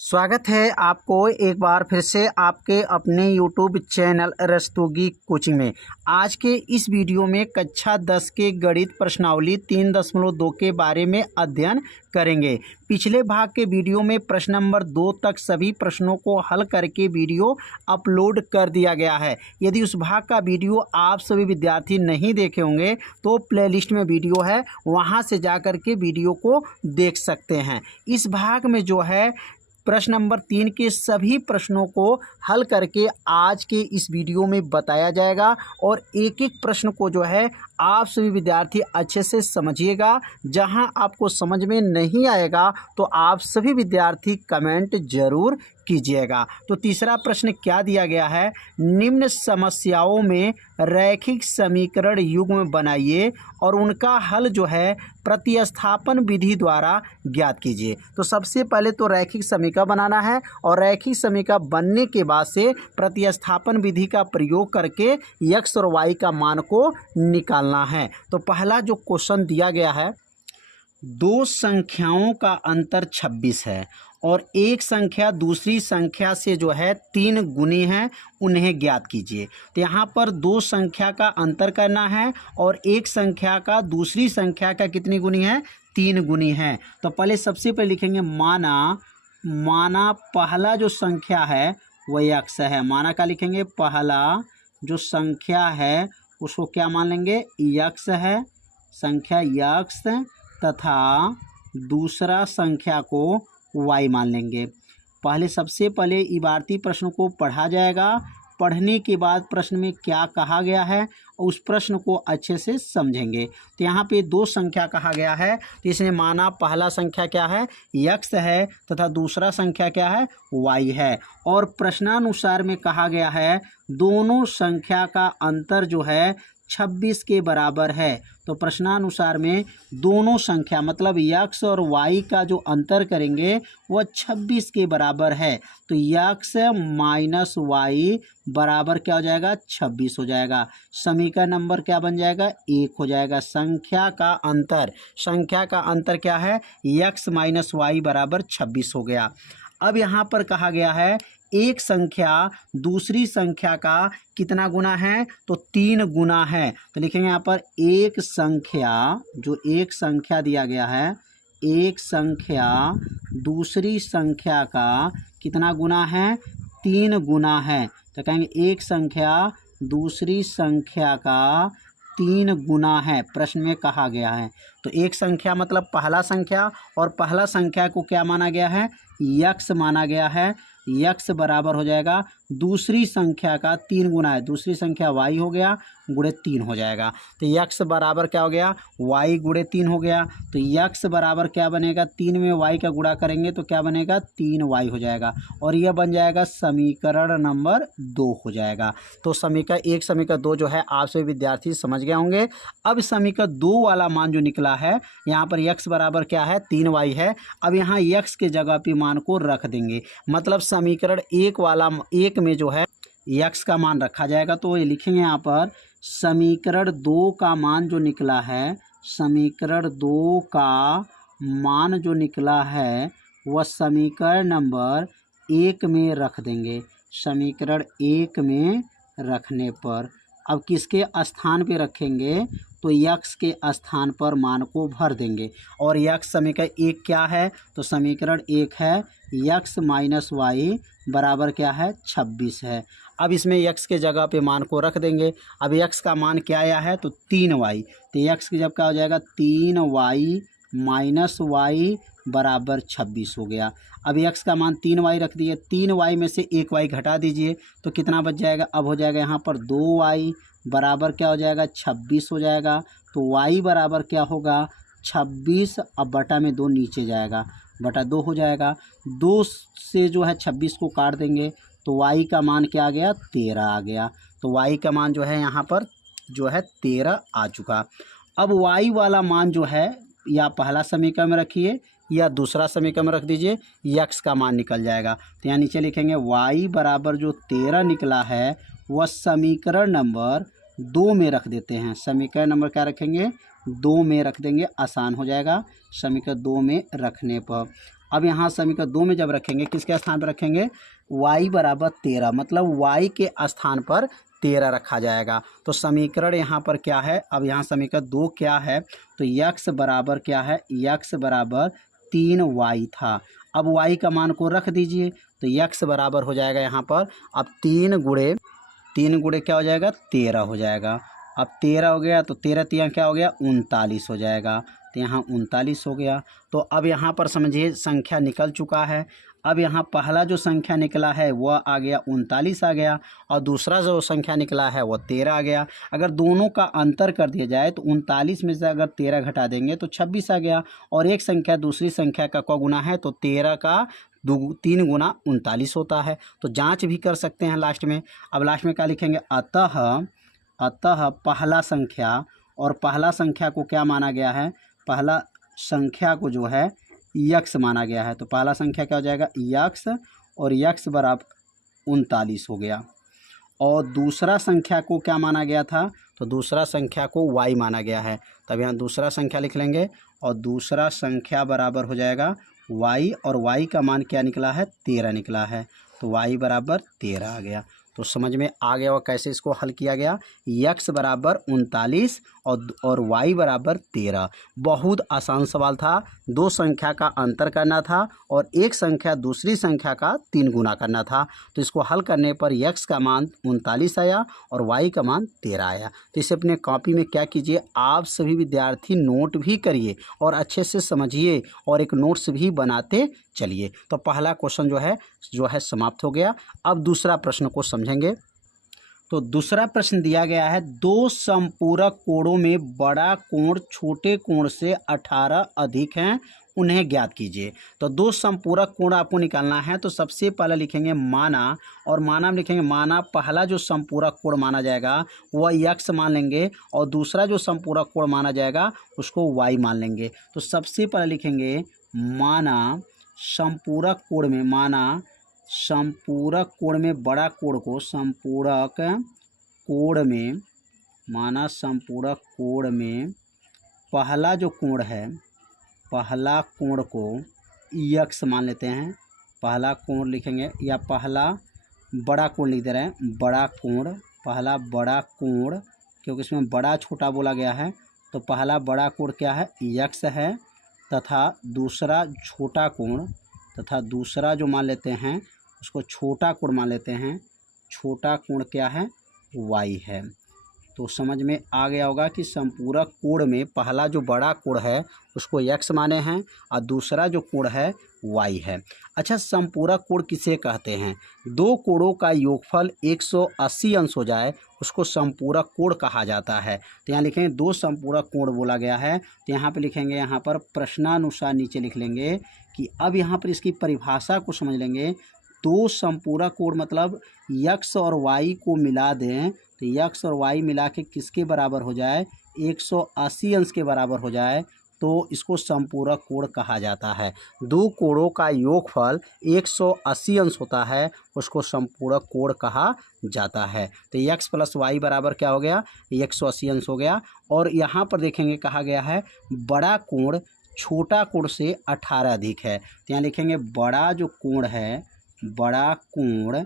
स्वागत है आपको एक बार फिर से आपके अपने YouTube चैनल रस्तोगी कोचिंग में। आज के इस वीडियो में कक्षा 10 के गणित प्रश्नावली 3.2 के बारे में अध्ययन करेंगे। पिछले भाग के वीडियो में प्रश्न नंबर 2 तक सभी प्रश्नों को हल करके वीडियो अपलोड कर दिया गया है। यदि उस भाग का वीडियो आप सभी विद्यार्थी नहीं देखे होंगे तो प्लेलिस्ट में वीडियो है, वहां से जा कर के वीडियो को देख सकते हैं। इस भाग में जो है प्रश्न नंबर 3 के सभी प्रश्नों को हल करके आज के इस वीडियो में बताया जाएगा और एक एक प्रश्न को जो है आप सभी विद्यार्थी अच्छे से समझिएगा। जहां आपको समझ में नहीं आएगा तो आप सभी विद्यार्थी कमेंट जरूर कीजिएगा। तो तीसरा प्रश्न क्या दिया गया है, निम्न समस्याओं में रैखिक समीकरण युग्म बनाइए और उनका हल जो है प्रतिस्थापन विधि द्वारा ज्ञात कीजिए। तो सबसे पहले तो रैखिक समीकरण बनाना है और रैखिक समीकरण बनने के बाद से प्रतिस्थापन विधि का प्रयोग करके x और y का मान को निकालना है। तो पहला जो क्वेश्चन दिया गया है, दो संख्याओं का अंतर 26 है और एक संख्या दूसरी संख्या से जो है 3 गुनी है, उन्हें ज्ञात कीजिए। तो यहाँ पर दो संख्या का अंतर करना है और एक संख्या का दूसरी संख्या का कितनी गुनी है, 3 गुनी है। तो पहले सबसे पहले लिखेंगे माना पहला जो संख्या है वह x है। माना का लिखेंगे, पहला जो संख्या है उसको क्या मान लेंगे, x है, संख्या x, तथा दूसरा संख्या को y मान लेंगे। पहले सबसे पहले इबारती प्रश्न को पढ़ा जाएगा, पढ़ने के बाद प्रश्न में क्या कहा गया है उस प्रश्न को अच्छे से समझेंगे। तो यहाँ पे दो संख्या कहा गया है, तो इसने माना पहला संख्या क्या है, x है, तथा दूसरा संख्या क्या है, y है। और प्रश्नानुसार में कहा गया है दोनों संख्या का अंतर जो है 26 के बराबर है। तो प्रश्नानुसार में दोनों संख्या मतलब x और y का जो अंतर करेंगे वह 26 के बराबर है। तो x माइनस y बराबर क्या हो जाएगा, 26 हो जाएगा। समीकरण नंबर क्या बन जाएगा, 1 हो जाएगा। संख्या का अंतर क्या है, x माइनस y बराबर 26 हो गया। अब यहाँ पर कहा गया है एक संख्या दूसरी संख्या का कितना गुना है, तो 3 गुना है। तो लिखेंगे यहाँ पर एक संख्या दिया गया है, एक संख्या दूसरी संख्या का कितना गुना है, 3 गुना है। तो कहेंगे एक संख्या दूसरी संख्या का 3 गुना है, प्रश्न में कहा गया है। तो एक संख्या मतलब पहला संख्या, और पहला संख्या को क्या माना गया है, x माना गया है। x बराबर हो जाएगा दूसरी संख्या का 3 गुना है, दूसरी संख्या y हो गया, गुणे 3 हो जाएगा। तो x बराबर क्या हो गया, y गुणे 3 हो गया। तो x बराबर क्या बनेगा, 3 में y का गुणा करेंगे तो क्या बनेगा, 3y हो जाएगा, और यह बन जाएगा समीकरण नंबर 2 हो जाएगा। तो समीकरण 2 जो है आप सभी विद्यार्थी समझ गए होंगे। अब समीकरण 2 वाला मान जो निकला है, यहाँ पर x बराबर क्या है, 3y है। अब यहाँ x के जगह पे मान को रख देंगे, मतलब समीकरण 1 में जो है x का मान रखा जाएगा। तो ये लिखेंगे यहाँ पर समीकरण 2 का मान जो निकला है, समीकरण 2 का मान जो निकला है वह समीकरण नंबर 1 में रख देंगे। समीकरण 1 में रखने पर अब किसके स्थान पे रखेंगे, तो x के स्थान पर मान को भर देंगे। और x समीकरण 1 क्या है, तो समीकरण 1 है x माइनस y बराबर क्या है, 26 है। अब इसमें x के जगह पे मान को रख देंगे। अब x का मान क्या आया है, तो 3y। तो x की जब क्या हो जाएगा, 3y माइनस y बराबर 26 हो गया। अब x का मान 3y रख दिए, 3y में से 1y घटा दीजिए तो कितना बच जाएगा, अब हो जाएगा यहाँ पर 2y बराबर क्या हो जाएगा, 26 हो जाएगा। तो y बराबर क्या होगा, 26, अब बटा में 2 नीचे जाएगा, बटा 2 हो जाएगा। 2 से जो है 26 को काट देंगे तो y का मान क्या आ गया, 13 आ गया। तो y का मान जो है यहाँ पर जो है 13 आ चुका। अब y वाला मान जो है या पहला समीकरण में रखिए या दूसरा समीकरण में रख दीजिए, x का मान निकल जाएगा। तो यहाँ नीचे लिखेंगे y बराबर जो 13 निकला है वह समीकरण नंबर 2 में रख देते हैं। समीकरण नंबर क्या रखेंगे, 2 में रख देंगे, आसान हो जाएगा। समीकरण 2 में रखने पर अब यहाँ समीकरण 2 में जब रखेंगे, किसके स्थान पर रखेंगे, y बराबर 13, मतलब y के स्थान पर 13 रखा जाएगा। तो समीकरण यहाँ पर क्या है, अब यहाँ समीकरण 2 क्या है, तो x बराबर क्या है, x बराबर 3y था। अब y का मान को रख दीजिए, तो x बराबर हो जाएगा यहाँ पर, अब 3 गुणे क्या हो जाएगा, 13 हो जाएगा। अब 13 हो गया तो 13 तिया क्या हो गया, 39 हो जाएगा। तो यहाँ 39 हो गया। तो अब यहाँ पर समझिए संख्या निकल चुका है। अब यहाँ पहला जो संख्या निकला है वह आ गया 39 आ गया, और दूसरा जो संख्या निकला है वह 13 आ गया। अगर दोनों का अंतर कर दिया जाए तो 39 में से अगर 13 घटा देंगे तो 26 आ गया, और एक संख्या दूसरी संख्या का क गुना है तो 13 का 3 गुना 39 होता है। तो जांच भी कर सकते हैं लास्ट में। अब लास्ट में क्या लिखेंगे, अतः पहला संख्या, और पहला संख्या को क्या माना गया है, पहला संख्या को जो है यक्स माना गया है। तो पहला संख्या क्या हो जाएगा, यक्स, और यक्स बराबर 39 हो गया। और दूसरा संख्या को क्या माना गया था, तो दूसरा संख्या को वाई माना गया है। तब यहाँ दूसरा संख्या लिख लेंगे, और दूसरा संख्या बराबर हो जाएगा वाई, और वाई का मान क्या निकला है, 13 निकला है। तो वाई बराबर 13 आ गया। तो समझ में आ गया और कैसे इसको हल किया गया। यक्स बराबर 39 और वाई बराबर 13। बहुत आसान सवाल था। दो संख्या का अंतर करना था और एक संख्या दूसरी संख्या का 3 गुना करना था। तो इसको हल करने पर यक्स का मान 39 आया और वाई का मान 13 आया। तो इसे अपने कॉपी में क्या कीजिए, आप सभी विद्यार्थी नोट भी करिए और अच्छे से समझिए और एक नोट्स भी बनाते चलिए। तो पहला क्वेश्चन जो है समाप्त हो गया। अब दूसरा प्रश्न को समझेंगे। तो दूसरा प्रश्न दिया गया है, दो समपूरक कोणों में बड़ा कोण छोटे कोण से 18 अधिक हैं, उन्हें ज्ञात कीजिए। तो दो समपूरक कोण आपको निकालना है। तो सबसे पहले लिखेंगे माना, और माना में लिखेंगे माना पहला जो समपूरक कोण माना जाएगा वह यक्स मान लेंगे, और दूसरा जो समपूरक कोण माना जाएगा उसको वाई मान लेंगे। तो सबसे पहले लिखेंगे माना समपूरक कोण में, माना समपूरक कोण में बड़ा कोण को, समपूरक कोण में, माना समपूरक कोण में पहला जो कोण है, पहला कोण को यक्स मान लेते हैं। पहला कोण लिखेंगे, या पहला बड़ा कोण लिख दे रहे हैं, बड़ा कोण, पहला बड़ा कोण, क्योंकि इसमें बड़ा छोटा बोला गया है। तो पहला बड़ा कोण क्या है, यक्स है, तथा दूसरा छोटा कोण, तथा दूसरा जो मान लेते हैं उसको छोटा कोण मान लेते हैं। छोटा कोण क्या है, वाई है। तो समझ में आ गया होगा कि समपूरक कोण में पहला जो बड़ा कोण है उसको यक्स माने हैं और दूसरा जो कोण है वाई है। अच्छा, समपूरक कोण किसे कहते हैं? दो कोणों का योगफल 180 अंश हो जाए उसको समपूरक कोण कहा जाता है। तो यहाँ लिखेंगे दो समपूरक कोण बोला गया है। तो यहाँ पे लिखेंगे, यहाँ पर प्रश्नानुसार नीचे लिख लेंगे कि अब यहाँ पर इसकी परिभाषा को समझ लेंगे। दो समपूरक कोण मतलब यक्स और वाई को मिला दें, तो यक्स और वाई मिला के किसके बराबर हो जाए, 180 अंश के बराबर हो जाए, तो इसको समपूरक कोण कहा जाता है। दो कोणों का योगफल 180 अंश होता है, उसको समपूरक कोण कहा जाता है। तो यक्स प्लस वाई बराबर क्या हो गया, 180 अंश हो गया। और यहाँ पर देखेंगे कहा गया है बड़ा कोण छोटा कोण से 18 अधिक है। तो यहाँ लिखेंगे बड़ा जो कोण है, बड़ा कोण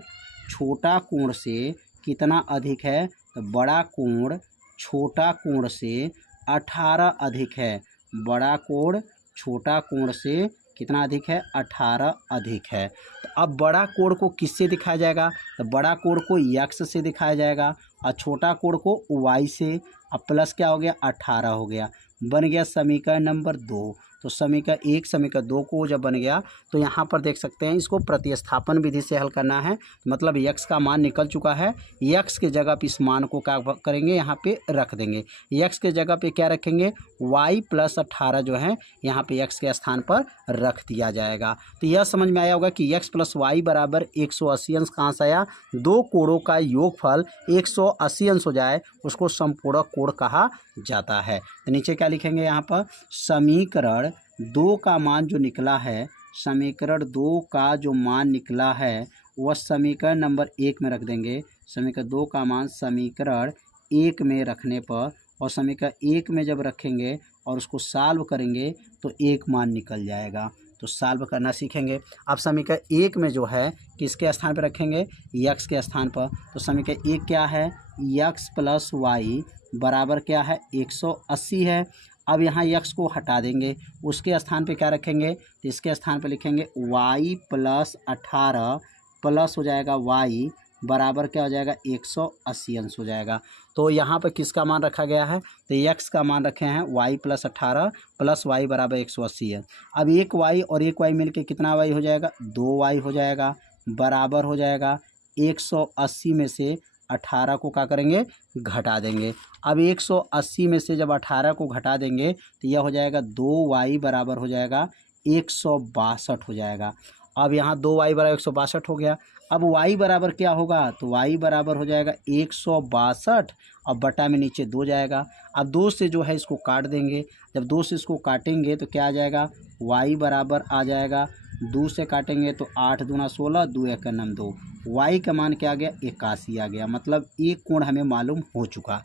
छोटा कोण से कितना अधिक है, तो बड़ा कोण छोटा कोण से 18 अधिक है। बड़ा कोण छोटा कोण से कितना अधिक है, 18 अधिक है। तो अब बड़ा कोण को किससे दिखाया जाएगा, तो बड़ा कोण को यक्स से दिखाया जाएगा और छोटा कोण को वाई से। अब प्लस क्या हो गया, 18 हो गया, बन गया समीकरण नंबर 2। तो समीकरण 1 समीकरण 2 को जब बन गया तो यहाँ पर देख सकते हैं इसको प्रतिस्थापन विधि से हल करना है। मतलब यक्स का मान निकल चुका है, यक्स के जगह पे इस मान को क्या करेंगे, यहाँ पे रख देंगे। यक्स के जगह पे क्या रखेंगे, वाई प्लस 18 जो है यहाँ पे यक्स के स्थान पर रख दिया जाएगा। तो यह समझ में आया होगा कि यक्स प्लस वाई बराबर 180 अंश कहाँ से आया, दो कोणों का योगफल 180 अंश हो जाए उसको समपूरक कोण कहा जाता है। तो नीचे क्या लिखेंगे, यहाँ पर समीकरण 2 का मान जो निकला है, समीकरण 2 का जो मान निकला है वह समीकरण नंबर 1 में रख देंगे। समीकरण 2 का मान समीकरण 1 में रखने पर, और समीकरण 1 में जब रखेंगे और उसको सॉल्व करेंगे तो एक मान निकल जाएगा। तो सॉल्व करना सीखेंगे। अब समीकरण 1 में जो है किसके स्थान पर रखेंगे, यक्स के स्थान पर। तो समीकरण 1 क्या है, यक्स प्लस वाई बराबर क्या है 180 है। अब यहाँ यक्स को हटा देंगे, उसके स्थान पे क्या रखेंगे, तो इसके स्थान पे लिखेंगे वाई प्लस 18 प्लस हो जाएगा वाई बराबर क्या हो जाएगा 180 अंश हो जाएगा। तो यहाँ पर किसका मान रखा गया है, तो यक्स का मान रखे हैं वाई प्लस 18 प्लस वाई बराबर 180 है। अब एक वाई और एक वाई मिलके कितना वाई हो जाएगा, 2 वाई हो जाएगा बराबर हो जाएगा 180 में से 18 को क्या करेंगे, घटा देंगे। अब 180 में से जब 18 को घटा देंगे तो यह हो जाएगा 2 वाई बराबर हो जाएगा 162 हो जाएगा। अब यहाँ 2 वाई बराबर 162 हो गया। अब y बराबर क्या होगा, तो y बराबर हो जाएगा 162 और बटा में नीचे 2 जाएगा। अब 2 से जो है इसको काट देंगे, जब 2 से इसको काटेंगे तो क्या आ जाएगा, y बराबर आ जाएगा 2 से काटेंगे तो 8 दूना 16 2 एक नम 2, y का मान क्या आ गया 81 आ गया। मतलब एक कोण हमें मालूम हो चुका।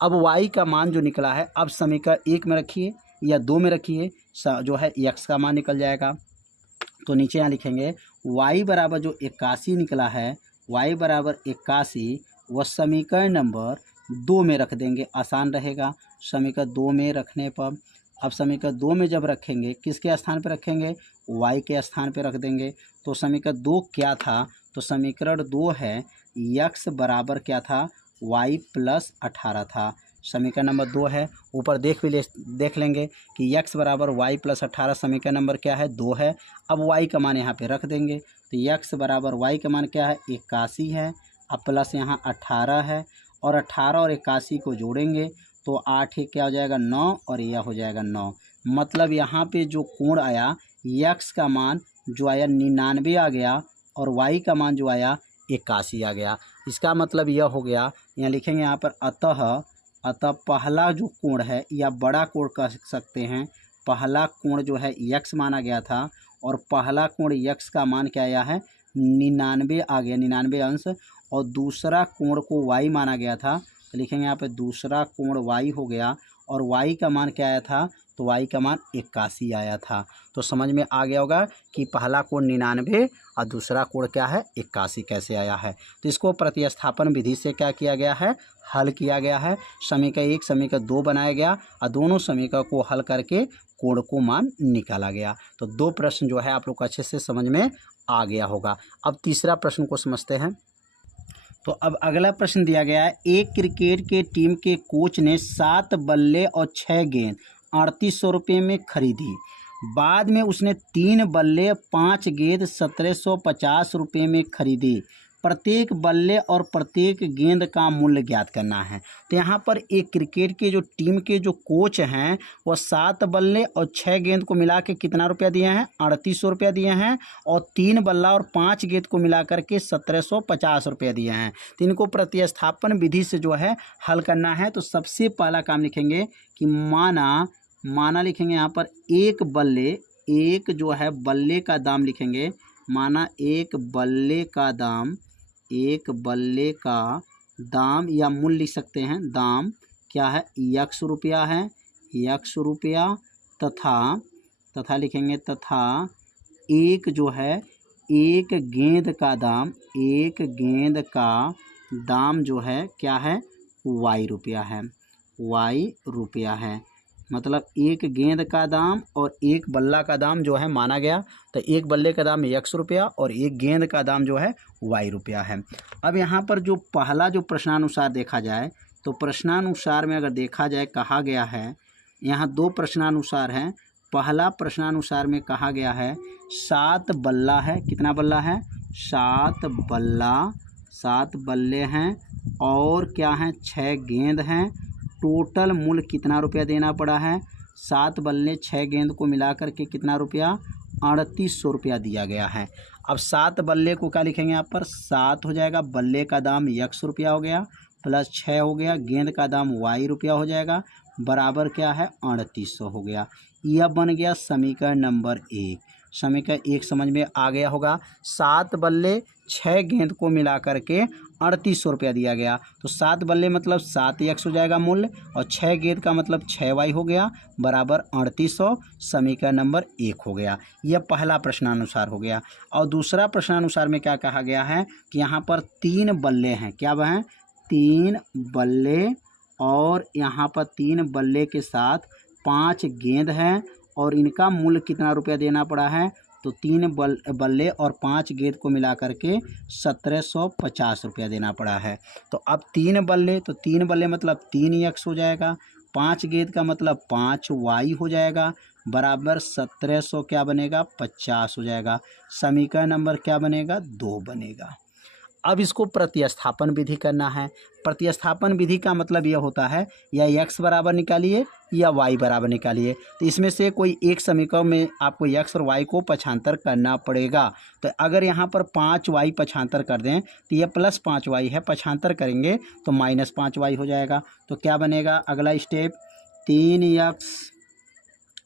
अब y का मान जो निकला है, अब समीकरण 1 में रखिए या 2 में रखिए, जो है x का मान निकल जाएगा। तो नीचे यहाँ लिखेंगे y बराबर जो 81 निकला है, y बराबर 81 वह समीकरण नंबर 2 में रख देंगे, आसान रहेगा। समीकरण 2 में रखने पर, अब समीकरण 2 में जब रखेंगे किसके स्थान पर रखेंगे, y के स्थान पर रख देंगे। तो समीकरण 2 क्या था, तो समीकरण 2 है x बराबर क्या था, y प्लस 18 था। समीकरण नंबर 2 है, ऊपर देख लेंगे कि x बराबर y प्लस 18 समीकरण नंबर क्या है 2 है। अब y का मान यहाँ पे रख देंगे, तो x बराबर y का मान क्या है 81 है, अब प्लस यहाँ 18 है और 18 और 81 को जोड़ेंगे तो 8 क्या हो जाएगा 9 और यह हो जाएगा 9। मतलब यहाँ पे जो कोण आया, x का मान जो आया 99 आ गया और y का मान जो आया 81 आ गया। इसका मतलब यह हो गया, यहाँ लिखेंगे यहाँ पर अतः पहला जो कोण है या बड़ा कोण कह सकते हैं, पहला कोण जो है यक्स माना गया था और पहला कोण यक्स का मान क्या आया है 99 आ गया, 99 अंश। और दूसरा कोण को वाई माना गया था, तो लिखेंगे यहाँ पे दूसरा कोण वाई हो गया और वाई का मान क्या आया था, तो वाई का मान 81 आया था। तो समझ में आ गया होगा कि पहला कोण 99 और दूसरा कोण क्या है 81 कैसे आया है। तो इसको प्रतिस्थापन विधि से क्या किया गया है, हल किया गया है। समीकरण 1 समीकरण 2 बनाया गया और दोनों समीकरण को हल करके कोण को मान निकाला गया। तो 2 प्रश्न जो है आप लोग को अच्छे से समझ में आ गया होगा। अब तीसरा प्रश्न को समझते हैं। तो अब अगला प्रश्न दिया गया है, एक क्रिकेट के टीम के कोच ने 7 बल्ले और 6 गेंद 3800 रुपये में खरीदी। बाद में उसने 3 बल्ले 5 गेंद 1750 रुपये में खरीदी। प्रत्येक बल्ले और प्रत्येक गेंद का मूल्य ज्ञात करना है। तो यहाँ पर एक क्रिकेट के जो टीम के जो कोच हैं वो 7 बल्ले और 6 गेंद को मिला के कितना रुपया दिए हैं, 3800 रुपया दिए हैं। और 3 बल्ला और 5 गेंद को मिला करके 1750 रुपया दिए हैं। तो इनको प्रतिस्थापन विधि से जो है हल करना है। तो सबसे पहला काम लिखेंगे कि माना लिखेंगे यहाँ पर एक बल्ले, एक जो है बल्ले का दाम लिखेंगे, माना एक बल्ले का दाम या मूल्य लिख सकते हैं, दाम क्या है यक्स रुपया है, यक्स रुपया तथा लिखेंगे तथा एक जो है एक गेंद का दाम, एक गेंद का दाम जो है क्या है वाई रुपया है, वाई रुपया है। मतलब एक गेंद का दाम और एक बल्ला का दाम जो है माना गया। तो एक बल्ले का दाम यक्स रुपया और एक गेंद का दाम जो है वाई रुपया है। अब यहाँ पर जो पहला जो प्रश्नानुसार देखा जाए, तो प्रश्नानुसार में अगर देखा जाए कहा गया है, यहाँ 2 प्रश्नानुसार हैं। पहला प्रश्नानुसार में कहा गया है 7 बल्ला है, कितना बल्ला है 7 बल्ला, 7 बल्ले हैं और क्या हैं 6 गेंद हैं। टोटल मूल्य कितना रुपया देना पड़ा है, 7 बल्ले 6 गेंद को मिलाकर के कितना रुपया 3800 रुपया दिया गया है। अब 7 बल्ले को क्या लिखेंगे यहाँ पर 7 हो जाएगा, बल्ले का दाम यक्स रुपया हो गया प्लस 6 हो गया, गेंद का दाम वाई रुपया हो जाएगा, बराबर क्या है 3800 हो गया। यह बन गया समीकरण नंबर 1। समीकरण 1 समझ में आ गया होगा। 7 बल्ले 6 गेंद को मिला करके 3800 रुपया दिया गया। तो 7 बल्ले मतलब 7x हो जाएगा मूल्य, और 6 गेंद का मतलब 6y हो गया बराबर 3800। समीकरण नंबर 1 हो गया। यह पहला प्रश्नानुसार हो गया। और दूसरा प्रश्नानुसार में क्या कहा गया है कि यहाँ पर 3 बल्ले हैं। क्या वह हैं? 3 बल्ले, और यहाँ पर 3 बल्ले के साथ 5 गेंद हैं, और इनका मूल्य कितना रुपया देना पड़ा है? तो 3 बल्ले और 5 गेंद को मिला करके 1750 रुपया देना पड़ा है। तो अब 3 बल्ले, तो 3 बल्ले मतलब 3x हो जाएगा, 5 गेंद का मतलब 5y हो जाएगा बराबर 1700 क्या बनेगा? 50 हो जाएगा। समीकरण नंबर क्या बनेगा? 2 बनेगा। अब इसको प्रतिस्थापन विधि करना है। प्रतिस्थापन विधि का मतलब यह होता है या x बराबर निकालिए या y बराबर निकालिए। तो इसमें से कोई एक समीकरण में आपको x और y को पक्षांतर करना पड़ेगा। तो अगर यहाँ पर 5y पक्षांतर कर दें तो यह प्लस 5y है, पक्षांतर करेंगे तो माइनस 5y हो जाएगा। तो क्या बनेगा अगला स्टेप? 3x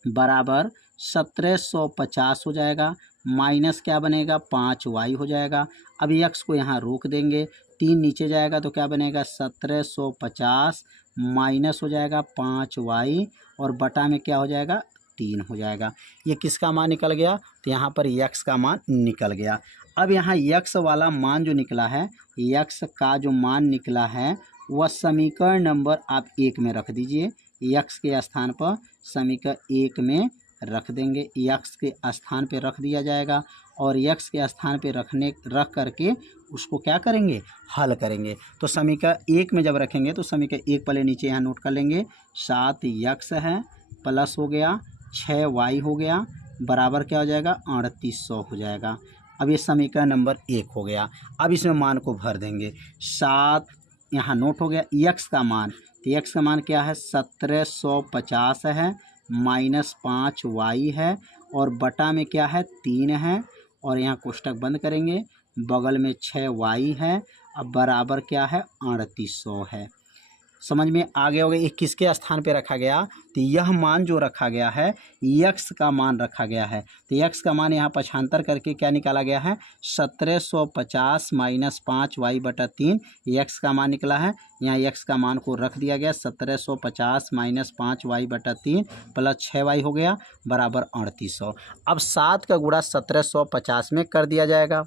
बराबर 1750 हो जाएगा, माइनस क्या बनेगा? 5y हो जाएगा। अब x को यहाँ रोक देंगे, 3 नीचे जाएगा तो क्या बनेगा? 1750 माइनस हो जाएगा 5y, और बटा में क्या हो जाएगा? 3 हो जाएगा। ये किसका मान निकल गया? तो यहाँ पर x का मान निकल गया। अब यहाँ x वाला मान जो निकला है, x का जो मान निकला है वह समीकरण नंबर आप 1 में रख दीजिए। x के स्थान पर समीकरण 1 में रख देंगे, x के स्थान पे रख दिया जाएगा, और x के स्थान पे रख करके उसको क्या करेंगे? हल करेंगे। तो समीकरण 1 में जब रखेंगे तो समीकरण 1 पहले नीचे यहाँ नोट कर लेंगे। 7x है प्लस हो गया 6y हो गया बराबर क्या हो जाएगा? 3800 हो जाएगा। अब ये समीकरण नंबर 1 हो गया। अब इसमें मान को भर देंगे। 7 यहाँ नोट हो गया। x का मान, तो x का मान क्या है? 1750 है, माइनस 5y है, और बटा में क्या है? 3 है, और यहाँ कोष्टक बंद करेंगे, बगल में 6y है, अब बराबर क्या है? 3800 है। समझ में आ गया होगा ये किसके स्थान पे रखा गया? तो यह मान जो रखा गया है x का मान रखा गया है। तो x का मान यहाँ पक्षांतर करके क्या निकाला गया है? 1750 माइनस 5y बटा 3 x का मान निकला है। यहाँ x का मान को रख दिया गया, 1750 माइनस 5y बटा 3 प्लस 6y हो गया बराबर 3800। अब 7 का गुणा 1750 में कर दिया जाएगा।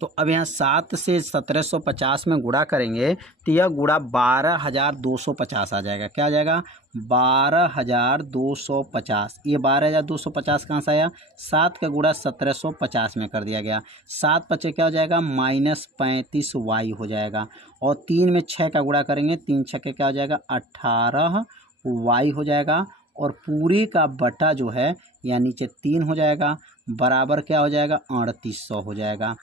तो अब यहाँ 7 से 1750 में गुणा करेंगे तो यह गुणा 12250 आ जाएगा। क्या आ जाएगा? 12250। ये 12250 कहाँ से आया? 7 का गुणा 1750 में कर दिया गया। 7 पचे क्या हो जाएगा? माइनस 35y हो जाएगा, और 3 में 6 का गुणा करेंगे, 3 छक्के क्या हो जाएगा? 18y हो जाएगा, और पूरे का बटा जो है या नीचे 3 हो जाएगा बराबर क्या हो जाएगा? 3800 हो जाएगा।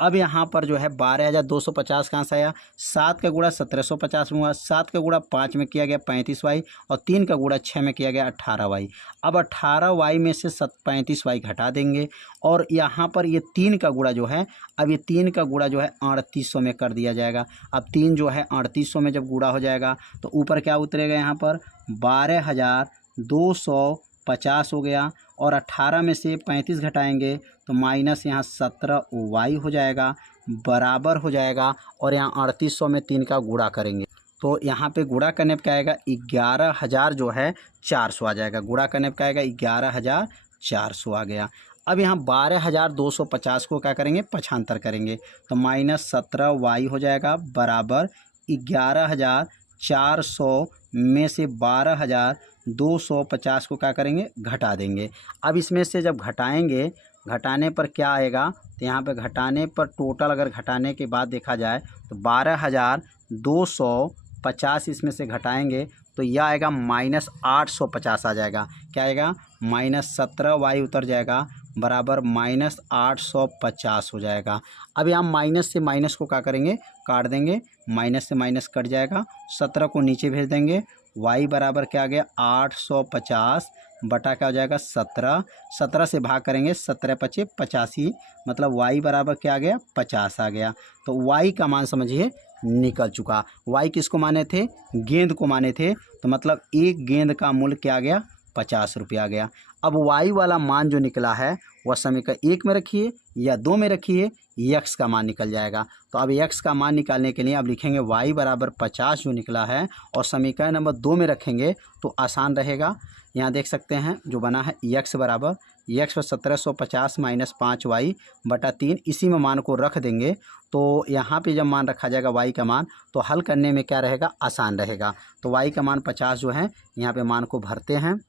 अब यहाँ पर जो है 12250 कहाँ से आया? 7 का गुणा 1750 में हुआ, 7 का गुणा 5 में किया गया 35y, और 3 का गुणा 6 में किया गया 18y। अब 18y में से 35y घटा देंगे, और यहाँ पर ये 3 का गुणा जो है, अब ये 3 का गुणा जो है 3800 में कर दिया जाएगा। अब 3 जो है 3800 में जब गुणा हो जाएगा तो ऊपर क्या उतरेगा? यहाँ पर 12250 हो गया, और 18 में से 35 घटाएंगे तो माइनस यहाँ 17y हो जाएगा बराबर हो जाएगा, और यहाँ 3800 में 3 का गुणा करेंगे तो यहाँ पे गुणा करने पर क्या आएगा? 11000 जो है 400 आ जाएगा। गुणा करने पर क्या आएगा? 11400 आ गया। अब यहाँ 12250 को क्या करेंगे? पक्षांतर करेंगे, तो माइनस 17y हो जाएगा बराबर 11400 में से 12250 को क्या करेंगे? घटा देंगे। अब इसमें से जब घटाएंगे, घटाने पर क्या आएगा? तो यहाँ पे घटाने पर टोटल अगर घटाने के बाद देखा जाए तो 12250 इसमें से घटाएंगे तो यह आएगा माइनस 850 आ जाएगा। क्या आएगा? माइनस 17y उतर जाएगा बराबर माइनस 850 हो जाएगा। अब यहाँ माइनस से माइनस को क्या करेंगे? काट देंगे, माइनस से माइनस कट जाएगा, 17 को नीचे भेज देंगे, y बराबर क्या आ गया? 850 बटा क्या हो जाएगा? 17। 17 से भाग करेंगे, 17 पचे 85, मतलब y बराबर क्या आ गया? 50 आ गया। तो y का मान समझिए निकल चुका। y किसको माने थे? गेंद को माने थे, तो मतलब एक गेंद का मूल्य क्या आ गया? 50 रुपया आ गया। अब y वाला मान जो निकला है वह समीकरण 1 में रखिए या 2 में रखिए, x का मान निकल जाएगा। तो अब x का मान निकालने के लिए अब लिखेंगे y बराबर 50 जो निकला है और समीकरण नंबर 2 में रखेंगे तो आसान रहेगा। यहाँ देख सकते हैं जो बना है x बराबर x पर 1750 माइनस 5y बटा 3, इसी में मान को रख देंगे तो यहाँ पे जब मान रखा जाएगा y का मान तो हल करने में क्या रहेगा, आसान रहेगा। तो y का मान 50 जो है यहाँ पे मान को भरते हैं।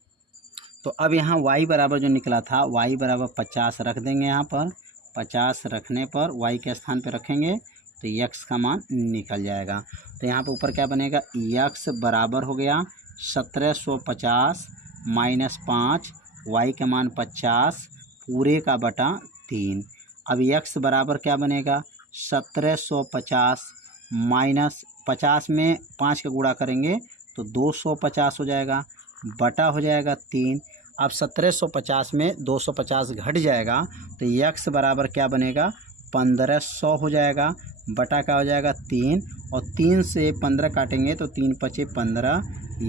तो अब यहाँ y बराबर जो निकला था y बराबर 50 रख देंगे। यहाँ पर 50 रखने पर y के स्थान पे रखेंगे तो x का मान निकल जाएगा। तो यहाँ पे ऊपर क्या बनेगा, x बराबर हो गया 1750 माइनस 5, y का मान 50 पूरे का बटा 3। अब x बराबर क्या बनेगा 1750 माइनस 50 में 5 का गुणा करेंगे तो 250 हो जाएगा, बटा हो जाएगा 3। अब 1750 में 250 घट जाएगा तो x बराबर क्या बनेगा 1500 हो जाएगा, बटा क्या हो जाएगा 3, और 3 से 15 काटेंगे तो 3 पचे 15,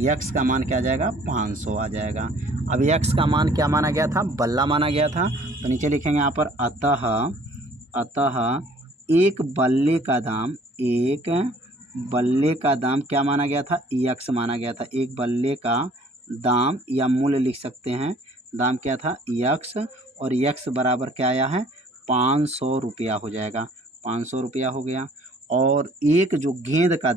x का मान क्या आ जाएगा 500 आ जाएगा। अब x का मान क्या माना गया था, बल्ला माना गया था। तो नीचे लिखेंगे यहाँ पर अतः एक बल्ले का दाम क्या माना गया था, x माना गया था। एक बल्ले का दाम या मूल्य लिख सकते हैं, दाम क्या था x, और x बराबर क्या आया है 500 रुपया हो जाएगा, 500 रुपया हो गया। और एक जो गेंद का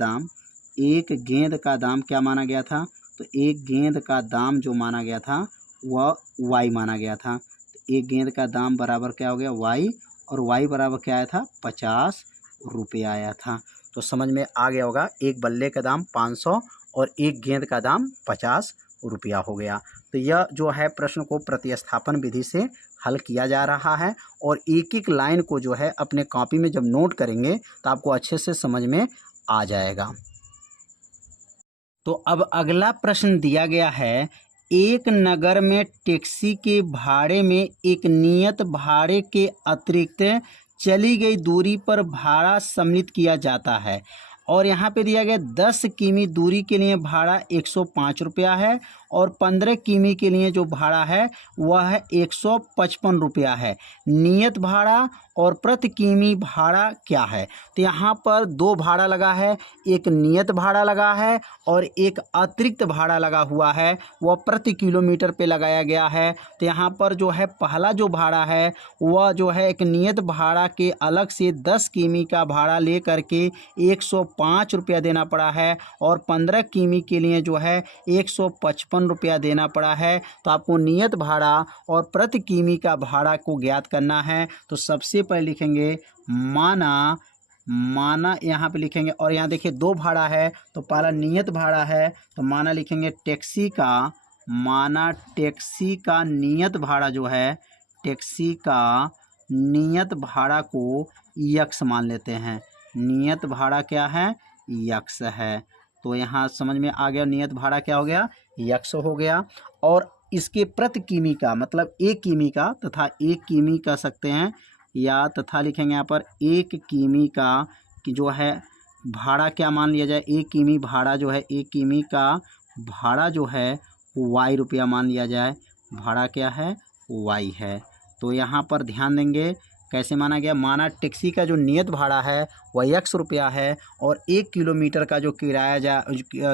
दाम क्या माना गया था, तो एक गेंद का दाम जो माना गया था वह y माना गया था। तो एक गेंद का दाम बराबर क्या हो गया y, और y बराबर क्या आया था 50 रुपया आया था। तो समझ में आ गया होगा, एक बल्ले का दाम 500 और एक गेंद का दाम 50 रुपया हो गया। तो यह जो है प्रश्न को प्रतिस्थापन विधि से हल किया जा रहा है और एक एक लाइन को जो है अपने कॉपी में जब नोट करेंगे तो आपको अच्छे से समझ में आ जाएगा। तो अब अगला प्रश्न दिया गया है, एक नगर में टैक्सी के भाड़े में एक नियत भाड़े के अतिरिक्त चली गई दूरी पर भाड़ा सम्मिलित किया जाता है और यहाँ पे दिया गया 10 किमी दूरी के लिए भाड़ा 105 रुपया है और 15 किमी के लिए जो भाड़ा है वह है 155 रुपया है। नियत भाड़ा और प्रति किमी भाड़ा क्या है, तो यहाँ पर दो भाड़ा लगा है, एक नियत भाड़ा लगा है और एक अतिरिक्त भाड़ा लगा हुआ है, वह प्रति किलोमीटर पे लगाया गया है। तो यहाँ पर जो है पहला जो भाड़ा है वह जो है एक नियत भाड़ा के अलग से 10 किमी का भाड़ा ले करके 105 रुपया देना पड़ा है और 15 किमी के लिए जो है 155 रुपया देना पड़ा है। तो आपको नियत भाड़ा और प्रति किमी का भाड़ा को ज्ञात करना है। तो सबसे पहले लिखेंगे माना यहाँ पे लिखेंगे, और यहाँ देखिए दो भाड़ा है तो पहला नियत भाड़ा है तो माना लिखेंगे टैक्सी का नियत भाड़ा जो है, टैक्सी का नियत भाड़ा को यक्स मान लेते हैं। नियत भाड़ा क्या है, यक्स है। तो यहाँ समझ में आ गया, नियत भाड़ा क्या हो गया, यक्स हो गया। और इसके प्रति किमी का मतलब एक किमी का तथा एक किमी कह सकते हैं, या तथा लिखेंगे यहाँ पर एक किमी का कि जो है भाड़ा क्या मान लिया जाए, एक किमी भाड़ा जो है, एक किमी का भाड़ा जो है वाई रुपया मान लिया जाए। भाड़ा क्या है, वाई है। तो यहाँ पर ध्यान देंगे कैसे माना गया, माना टैक्सी का जो नियत भाड़ा है वह 100 रुपया है और 1 किलोमीटर का जो किराया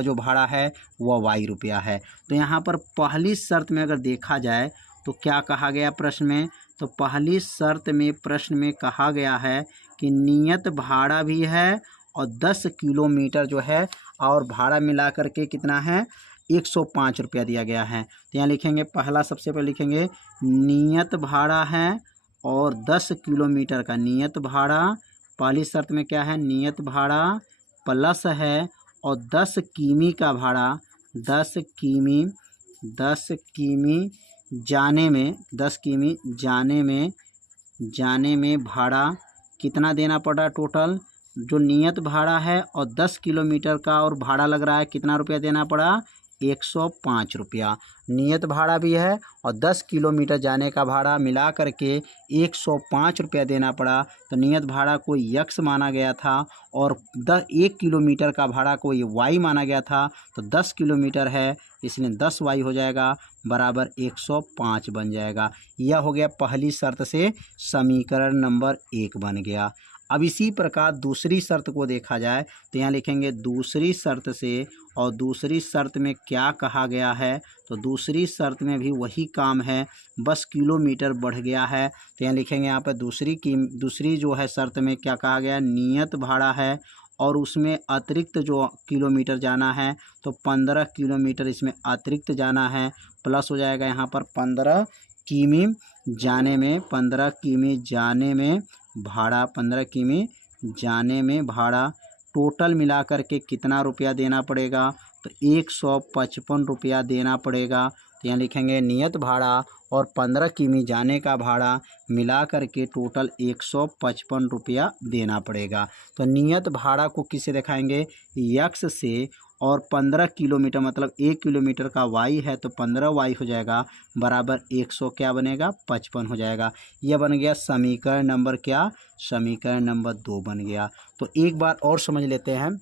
जो भाड़ा है वह वाई रुपया है। तो यहाँ पर पहली शर्त में अगर देखा जाए तो क्या कहा गया प्रश्न में, तो पहली शर्त में प्रश्न में कहा गया है कि नियत भाड़ा भी है और 10 किलोमीटर जो है और भाड़ा मिला करके कितना है 105 रुपया दिया गया है। तो यहाँ लिखेंगे पहला, सबसे पहले लिखेंगे नियत भाड़ा है और 10 किलोमीटर का नियत भाड़ा। पहली शर्त में क्या है, नियत भाड़ा प्लस है और 10 किमी का भाड़ा, 10 किमी जाने में भाड़ा कितना देना पड़ा, टोटल जो नियत भाड़ा है और 10 किलोमीटर का और भाड़ा लग रहा है कितना रुपया देना पड़ा, 105 रुपया नियत भाड़ा भी है और 10 किलोमीटर जाने का भाड़ा मिला करके 105 रुपया देना पड़ा। तो नियत भाड़ा को यक्स माना गया था और 1 किलोमीटर का भाड़ा को ये वाई माना गया था। तो 10 किलोमीटर है इसलिए 10 वाई हो जाएगा बराबर 105 बन जाएगा। यह हो गया पहली शर्त से समीकरण नंबर 1 बन गया। अब इसी प्रकार दूसरी शर्त को देखा जाए तो यहाँ लिखेंगे दूसरी शर्त से, और दूसरी शर्त में क्या कहा गया है, तो दूसरी शर्त में भी वही काम है, बस किलोमीटर बढ़ गया है। तो यहाँ लिखेंगे यहाँ पर दूसरी जो है शर्त में क्या कहा गया, नियत भाड़ा है और उसमें अतिरिक्त जो किलोमीटर जाना है तो 15 किलोमीटर इसमें अतिरिक्त जाना है, प्लस हो जाएगा यहाँ पर 15 किमी जाने में, 15 किमी जाने में भाड़ा, 15 किमी जाने में भाड़ा टोटल मिला करके कितना रुपया देना पड़ेगा, तो 155 रुपया देना पड़ेगा। तो यहाँ लिखेंगे नियत भाड़ा और 15 किमी जाने का भाड़ा मिला करके टोटल 155 रुपया देना पड़ेगा। तो नियत भाड़ा को किससे दिखाएंगे, यक्स से, और 15 किलोमीटर मतलब 1 किलोमीटर का वाई है तो 15 वाई हो जाएगा बराबर 100 क्या बनेगा, 55 हो जाएगा। यह बन गया समीकरण नंबर क्या, समीकरण नंबर 2 बन गया। तो एक बार और समझ लेते हैं,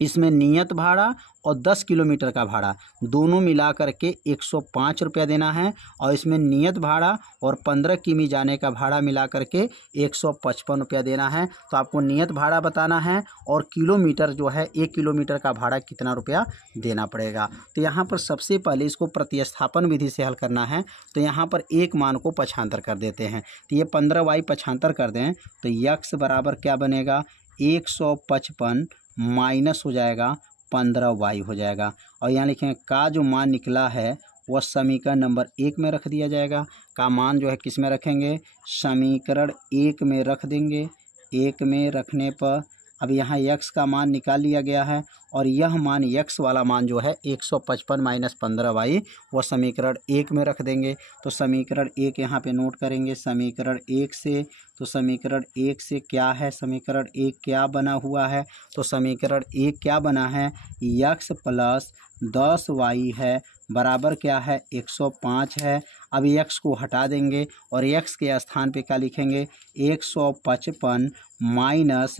इसमें नियत भाड़ा और 10 किलोमीटर का भाड़ा दोनों मिला करके 105 रुपया देना है, और इसमें नियत भाड़ा और 15 किमी जाने का भाड़ा मिला करके 155 रुपया देना है। तो आपको नियत भाड़ा बताना है और किलोमीटर जो है 1 किलोमीटर का भाड़ा कितना रुपया देना पड़ेगा। तो यहाँ पर सबसे पहले इसको प्रतिस्थापन विधि से हल करना है। तो यहाँ पर एक मान को पक्षांतर कर देते हैं, तो ये 15 वाई पक्षांतर कर दें तो यक्स बराबर क्या बनेगा, 155 माइनस हो जाएगा 15 वाई हो जाएगा। और यहाँ लिखेंगे का जो मान निकला है वह समीकरण नंबर 1 में रख दिया जाएगा। का मान जो है किस में रखेंगे, समीकरण 1 में रख देंगे। 1 में रखने पर अब यहाँ यक्स का मान निकाल लिया गया है और यह मान यक्स वाला मान जो है 155 माइनस 15 वाई वह समीकरण 1 में रख देंगे। तो समीकरण 1 यहाँ पे नोट करेंगे, समीकरण 1 से, तो समीकरण 1 से क्या है, समीकरण 1 क्या बना हुआ है, तो समीकरण 1 क्या बना है, यक्स प्लस 10 वाई है बराबर क्या है, 105 है। अब यक्स को हटा देंगे और यक्स के स्थान पे क्या लिखेंगे, 155 माइनस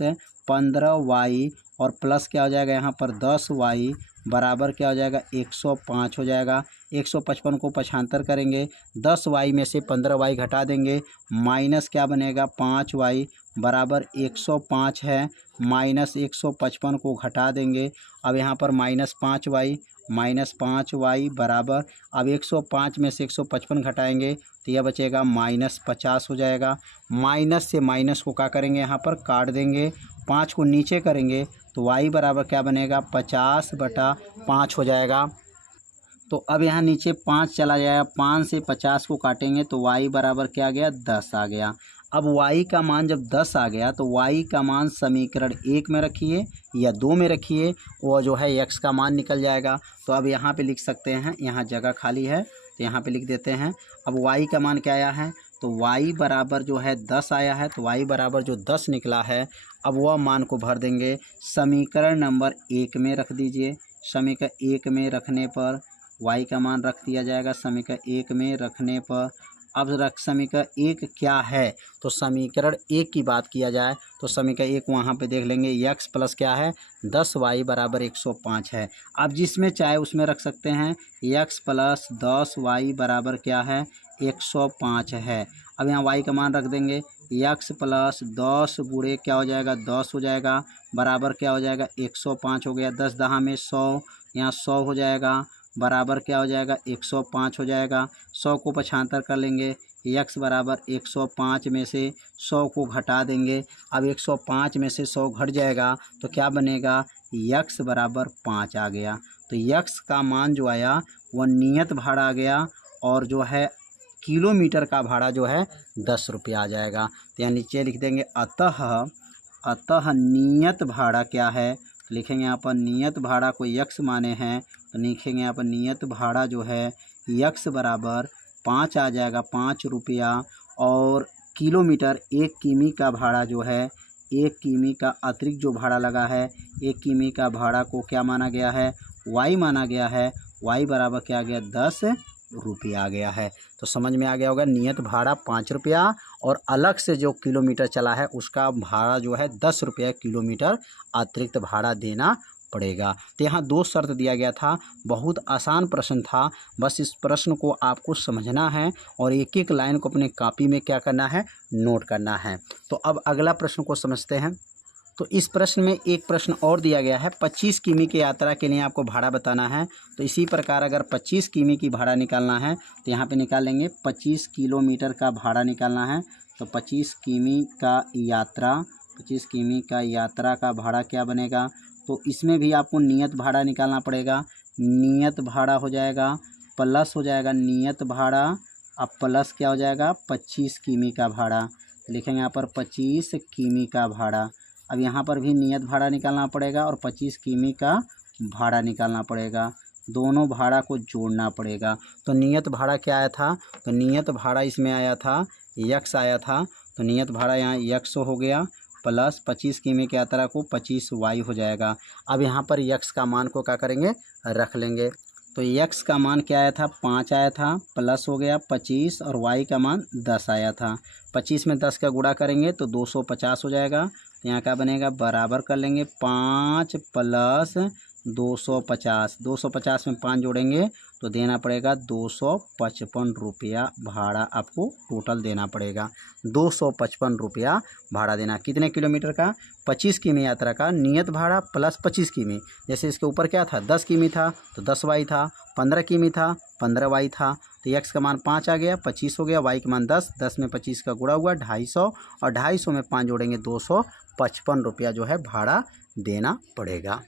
15 वाई और प्लस क्या हो जाएगा यहाँ पर 10 वाई बराबर क्या हो जाएगा, 105 हो जाएगा। 155 को पक्षांतर करेंगे, 10 वाई में से 15 वाई घटा देंगे, माइनस क्या बनेगा 5 वाई बराबर 105 है, माइनस 155 को घटा देंगे। अब यहाँ पर माइनस 5 वाई बराबर, अब 105 में से 155 घटाएंगे तो यह बचेगा -50 हो जाएगा। माइनस से माइनस को क्या करेंगे, यहाँ पर काट देंगे, 5 को नीचे करेंगे तो y बराबर क्या बनेगा, 50/5 हो जाएगा। तो अब यहाँ नीचे 5 चला जाएगा, 5 से 50 को काटेंगे तो y बराबर क्या आ गया, 10 आ गया। अब y का मान जब 10 आ गया तो y का मान समीकरण 1 में रखिए या 2 में रखिए, वो जो है x का मान निकल जाएगा। तो अब यहाँ पे लिख सकते हैं, यहाँ जगह खाली है तो यहाँ पे लिख देते हैं। अब y का मान क्या आया है, तो y बराबर जो है 10 आया है, तो y बराबर जो 10 निकला है अब वह मान को भर देंगे, समीकरण नंबर 1 में रख दीजिए। समीकरण 1 में रखने पर y का मान रख दिया जाएगा, समीकरण 1 में रखने पर। अब समीकरण 1 क्या है, तो समीकरण 1 की बात किया जाए तो समीकरण 1 वहाँ पे देख लेंगे, x प्लस क्या है 10 वाई बराबर 105 है। अब जिसमें चाहे उसमें रख सकते हैं, x प्लस 10 वाई बराबर क्या है 105 है। अब यहाँ y का मान रख देंगे, x प्लस 10 गुणे क्या हो जाएगा 10 हो जाएगा बराबर क्या हो जाएगा 105 हो गया। 10 दहा में 100, यहाँ 100 हो जाएगा बराबर क्या हो जाएगा 105 हो जाएगा। 100 को पक्षांतर कर लेंगे, x बराबर 105 में से 100 को घटा देंगे। अब 105 में से 100 घट जाएगा तो क्या बनेगा, x बराबर 5 आ गया। तो x का मान जो आया वह नियत भाड़ा आ गया और जो है किलोमीटर का भाड़ा जो है 10 रुपया आ जाएगा। तो यहाँ नीचे लिख देंगे अतः नियत भाड़ा क्या है, लिखेंगे यहाँ पर नियत भाड़ा को यक्स माने हैं तो लिखेंगे यहाँ पर नियत भाड़ा जो है यक्स बराबर 5 आ जाएगा, 5 रुपया। और किलोमीटर 1 किमी का भाड़ा जो है, 1 किमी का अतिरिक्त जो भाड़ा लगा है 1 किमी का भाड़ा को क्या माना गया है, y माना गया है, y बराबर क्या आ गया 10 रुपया आ गया है। तो समझ में आ गया होगा, नियत भाड़ा 5 रुपया और अलग से जो किलोमीटर चला है उसका भाड़ा जो है 10 रुपये किलोमीटर अतिरिक्त भाड़ा देना पड़ेगा। तो यहाँ 2 शर्त दिया गया था, बहुत आसान प्रश्न था, बस इस प्रश्न को आपको समझना है और एक एक लाइन को अपने कॉपी में क्या करना है, नोट करना है। तो अब अगला प्रश्न को समझते हैं। तो इस प्रश्न में एक प्रश्न और दिया गया है, 25 किमी की यात्रा के लिए आपको भाड़ा बताना है। तो इसी प्रकार अगर 25 किमी की भाड़ा निकालना है तो यहाँ पे निकाल लेंगे 25 किलोमीटर का भाड़ा निकालना है। तो 25 किमी का यात्रा का भाड़ा क्या बनेगा, तो इसमें भी आपको नियत भाड़ा निकालना पड़ेगा। नियत भाड़ा हो जाएगा प्लस हो जाएगा नियत भाड़ा, अब प्लस क्या हो जाएगा 25 किमी का भाड़ा। लिखेंगे यहाँ पर 25 किमी का भाड़ा। अब यहाँ पर भी नियत भाड़ा निकालना पड़ेगा और 25 किमी का भाड़ा निकालना पड़ेगा, दोनों भाड़ा को जोड़ना पड़ेगा। तो नियत भाड़ा क्या आया था, तो नियत भाड़ा इसमें आया था यक्स आया था। तो नियत भाड़ा यहाँ यक्स हो गया प्लस 25 किमी की यात्रा को 25 वाई हो जाएगा। अब यहाँ पर यक्स का मान को क्या करेंगे, रख लेंगे। तो यक्स का मान क्या आया था 5 आया था, प्लस हो गया 25 और वाई का मान 10 आया था। 25 में 10 का गुणा करेंगे तो 250 हो जाएगा। तो यहाँ क्या बनेगा, बराबर कर लेंगे 5 प्लस 250, 250 में 5 जोड़ेंगे तो देना पड़ेगा 255 रुपया भाड़ा, आपको टोटल देना पड़ेगा 255 रुपया भाड़ा देना। कितने किलोमीटर का, 25 किमी यात्रा का नियत भाड़ा प्लस 25 किमी। जैसे इसके ऊपर क्या था 10 किमी था तो 10 वाई था, 15 किमी था 15 वाई था। तो एक्स का मान 5 आ गया, 25 हो गया, वाई का मान 10, 10 में 25 का गुणा हुआ 250 और 250 में 5 जोड़ेंगे 255 रुपया जो है भाड़ा देना पड़ेगा।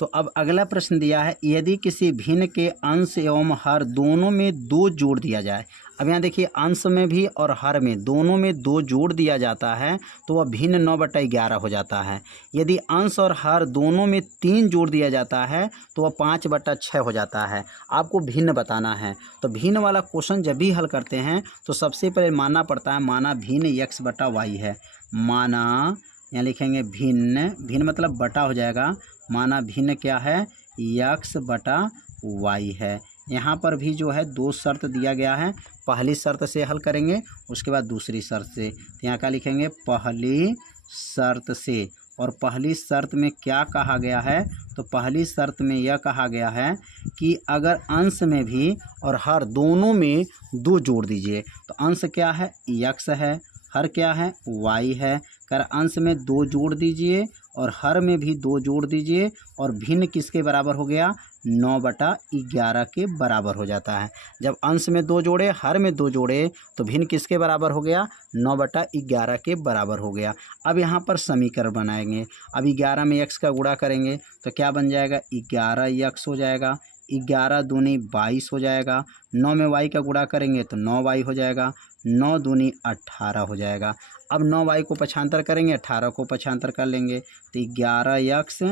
तो अब अगला प्रश्न दिया है, यदि किसी भिन्न के अंश एवं हर दोनों में 2 जोड़ दिया जाए। अब यहाँ देखिए अंश में भी और हर में दोनों में 2 जोड़ दिया जाता है तो वह भिन्न 9/11 हो जाता है। यदि अंश और हर दोनों में 3 जोड़ दिया जाता है तो वह 5/6 हो जाता है। आपको भिन्न बताना है। तो भिन्न वाला क्वेश्चन जब भी हल करते हैं तो सबसे पहले मानना पड़ता है, माना भिन्न x/y है। माना यहाँ लिखेंगे भिन्न, भिन्न मतलब बटा हो जाएगा, माना भिन्न क्या है x/y है। यहाँ पर भी जो है 2 शर्त दिया गया है, पहली शर्त से हल करेंगे उसके बाद दूसरी शर्त से। तो यहाँ का लिखेंगे पहली शर्त से, और पहली शर्त में क्या कहा गया है, तो पहली शर्त में यह कहा गया है कि अगर अंश में भी और हर दोनों में 2 जोड़ दीजिए। तो अंश क्या है x है, हर क्या है y है। कर अंश में 2 जोड़ दीजिए और हर में भी 2 जोड़ दीजिए और भिन्न किसके बराबर हो गया 9/11 के बराबर हो जाता है। जब अंश में 2 जोड़े हर में 2 जोड़े तो भिन्न किसके बराबर हो गया 9/11 के बराबर हो गया। अब यहाँ पर समीकरण बनाएंगे। अब 11 में x का गुणा करेंगे तो क्या बन जाएगा 11x हो जाएगा, 11 दूनी 22 हो जाएगा। 9 में y का गुणा करेंगे तो 9y हो जाएगा, 9 दूनी 18 हो जाएगा। अब 9y को पक्षांतर करेंगे 18 को पक्षांतर कर लेंगे तो 11x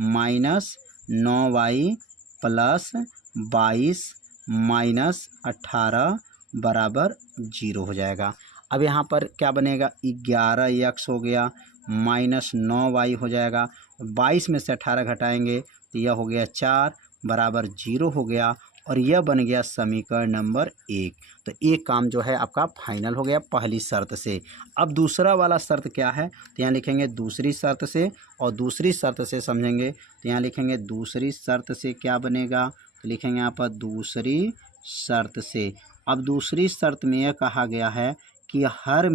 minus 9y plus 22 minus 18 बराबर 0 हो जाएगा। अब यहाँ पर क्या बनेगा 11x हो गया माइनस 9y हो जाएगा, 22 में से 18 घटाएंगे तो यह हो गया 4 बराबर 0 हो गया और यह बन गया समीकरण नंबर 1। तो एक काम जो है आपका फाइनल हो गया पहली शर्त से। अब दूसरा वाला शर्त क्या है, तो यहाँ लिखेंगे दूसरी शर्त से, और दूसरी शर्त से समझेंगे तो यहाँ लिखेंगे दूसरी शर्त से क्या बनेगा, तो लिखेंगे यहाँ पर दूसरी शर्त से। अब दूसरी शर्त में यह कहा गया है कि हर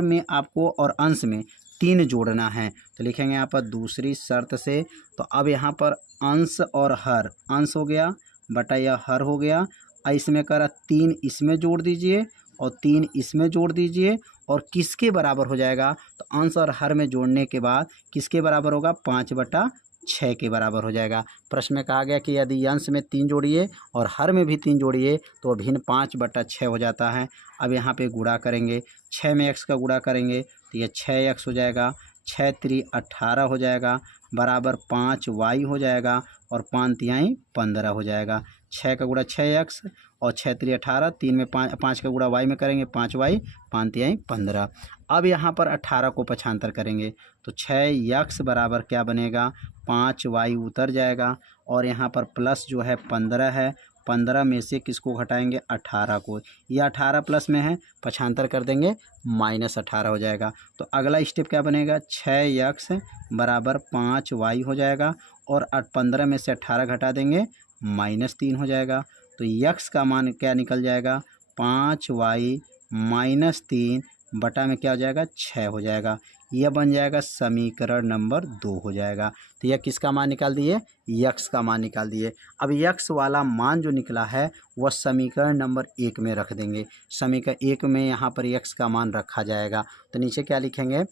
में आपको और अंश में 3 जोड़ना है। तो लिखेंगे यहाँ पर दूसरी शर्त से। तो अब यहाँ पर अंश और हर, अंश हो गया बटा यह हर हो गया, इसमें करा 3 इसमें जोड़ दीजिए और 3 इसमें जोड़ दीजिए और किसके बराबर हो जाएगा, तो अंश और हर में जोड़ने के बाद किसके बराबर होगा 5/6 के बराबर हो जाएगा। प्रश्न में कहा गया कि यदि अंश में 3 जोड़िए और हर में भी 3 जोड़िए तो भिन्न 5/6 हो जाता है। अब यहाँ पे गुणा करेंगे, 6 में x का गुणा करेंगे तो यह 6x हो जाएगा, 6 3 18 हो जाएगा बराबर 5 वाई हो जाएगा और 5 तिहाई 15 हो जाएगा। 6 का गुणा 6x और 6 3 18, 3 में 5 का गुणा वाई में करेंगे 5 वाई 5 तिहाई 15। अब यहाँ पर 18 को पक्षांतर करेंगे तो 6x बराबर क्या बनेगा 5 वाई उतर जाएगा और यहाँ पर प्लस जो है 15 है, 15 में से किसको घटाएंगे 18 को, यह 18 प्लस में है पक्षांतर कर देंगे -18 हो जाएगा। तो अगला स्टेप क्या बनेगा 6x बराबर 5 वाई हो जाएगा और 15 में से 18 घटा देंगे -3 हो जाएगा। तो x का मान क्या निकल जाएगा 5 वाई -3 बटा में क्या हो जाएगा 6 हो जाएगा। यह बन जाएगा समीकरण नंबर 2 हो जाएगा। तो यह किसका मान निकाल दिए x का मान निकाल दिए। अब x वाला मान जो निकला है वह समीकरण नंबर 1 में रख देंगे। समीकरण 1 में यहाँ पर x का मान रखा जाएगा। तो नीचे क्या लिखेंगे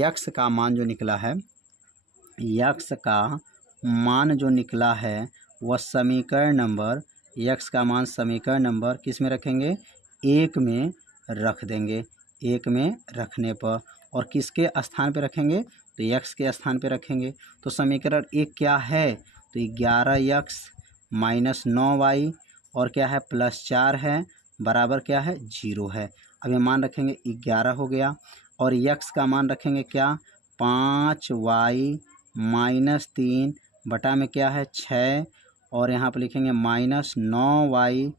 x का मान जो निकला है, x का मान जो निकला है वह समीकरण नंबर, x का मान समीकरण नंबर किस में रखेंगे 1 में रख देंगे। 1 में रखने पर और किसके स्थान पे रखेंगे तो x के स्थान पे रखेंगे। तो समीकरण 1 क्या है तो 11x - 9y और क्या है +4 है बराबर क्या है 0 है। अब ये मान रखेंगे 11 हो गया और x का मान रखेंगे क्या 5y -3 बटा में क्या है 6 और यहाँ पर लिखेंगे -9y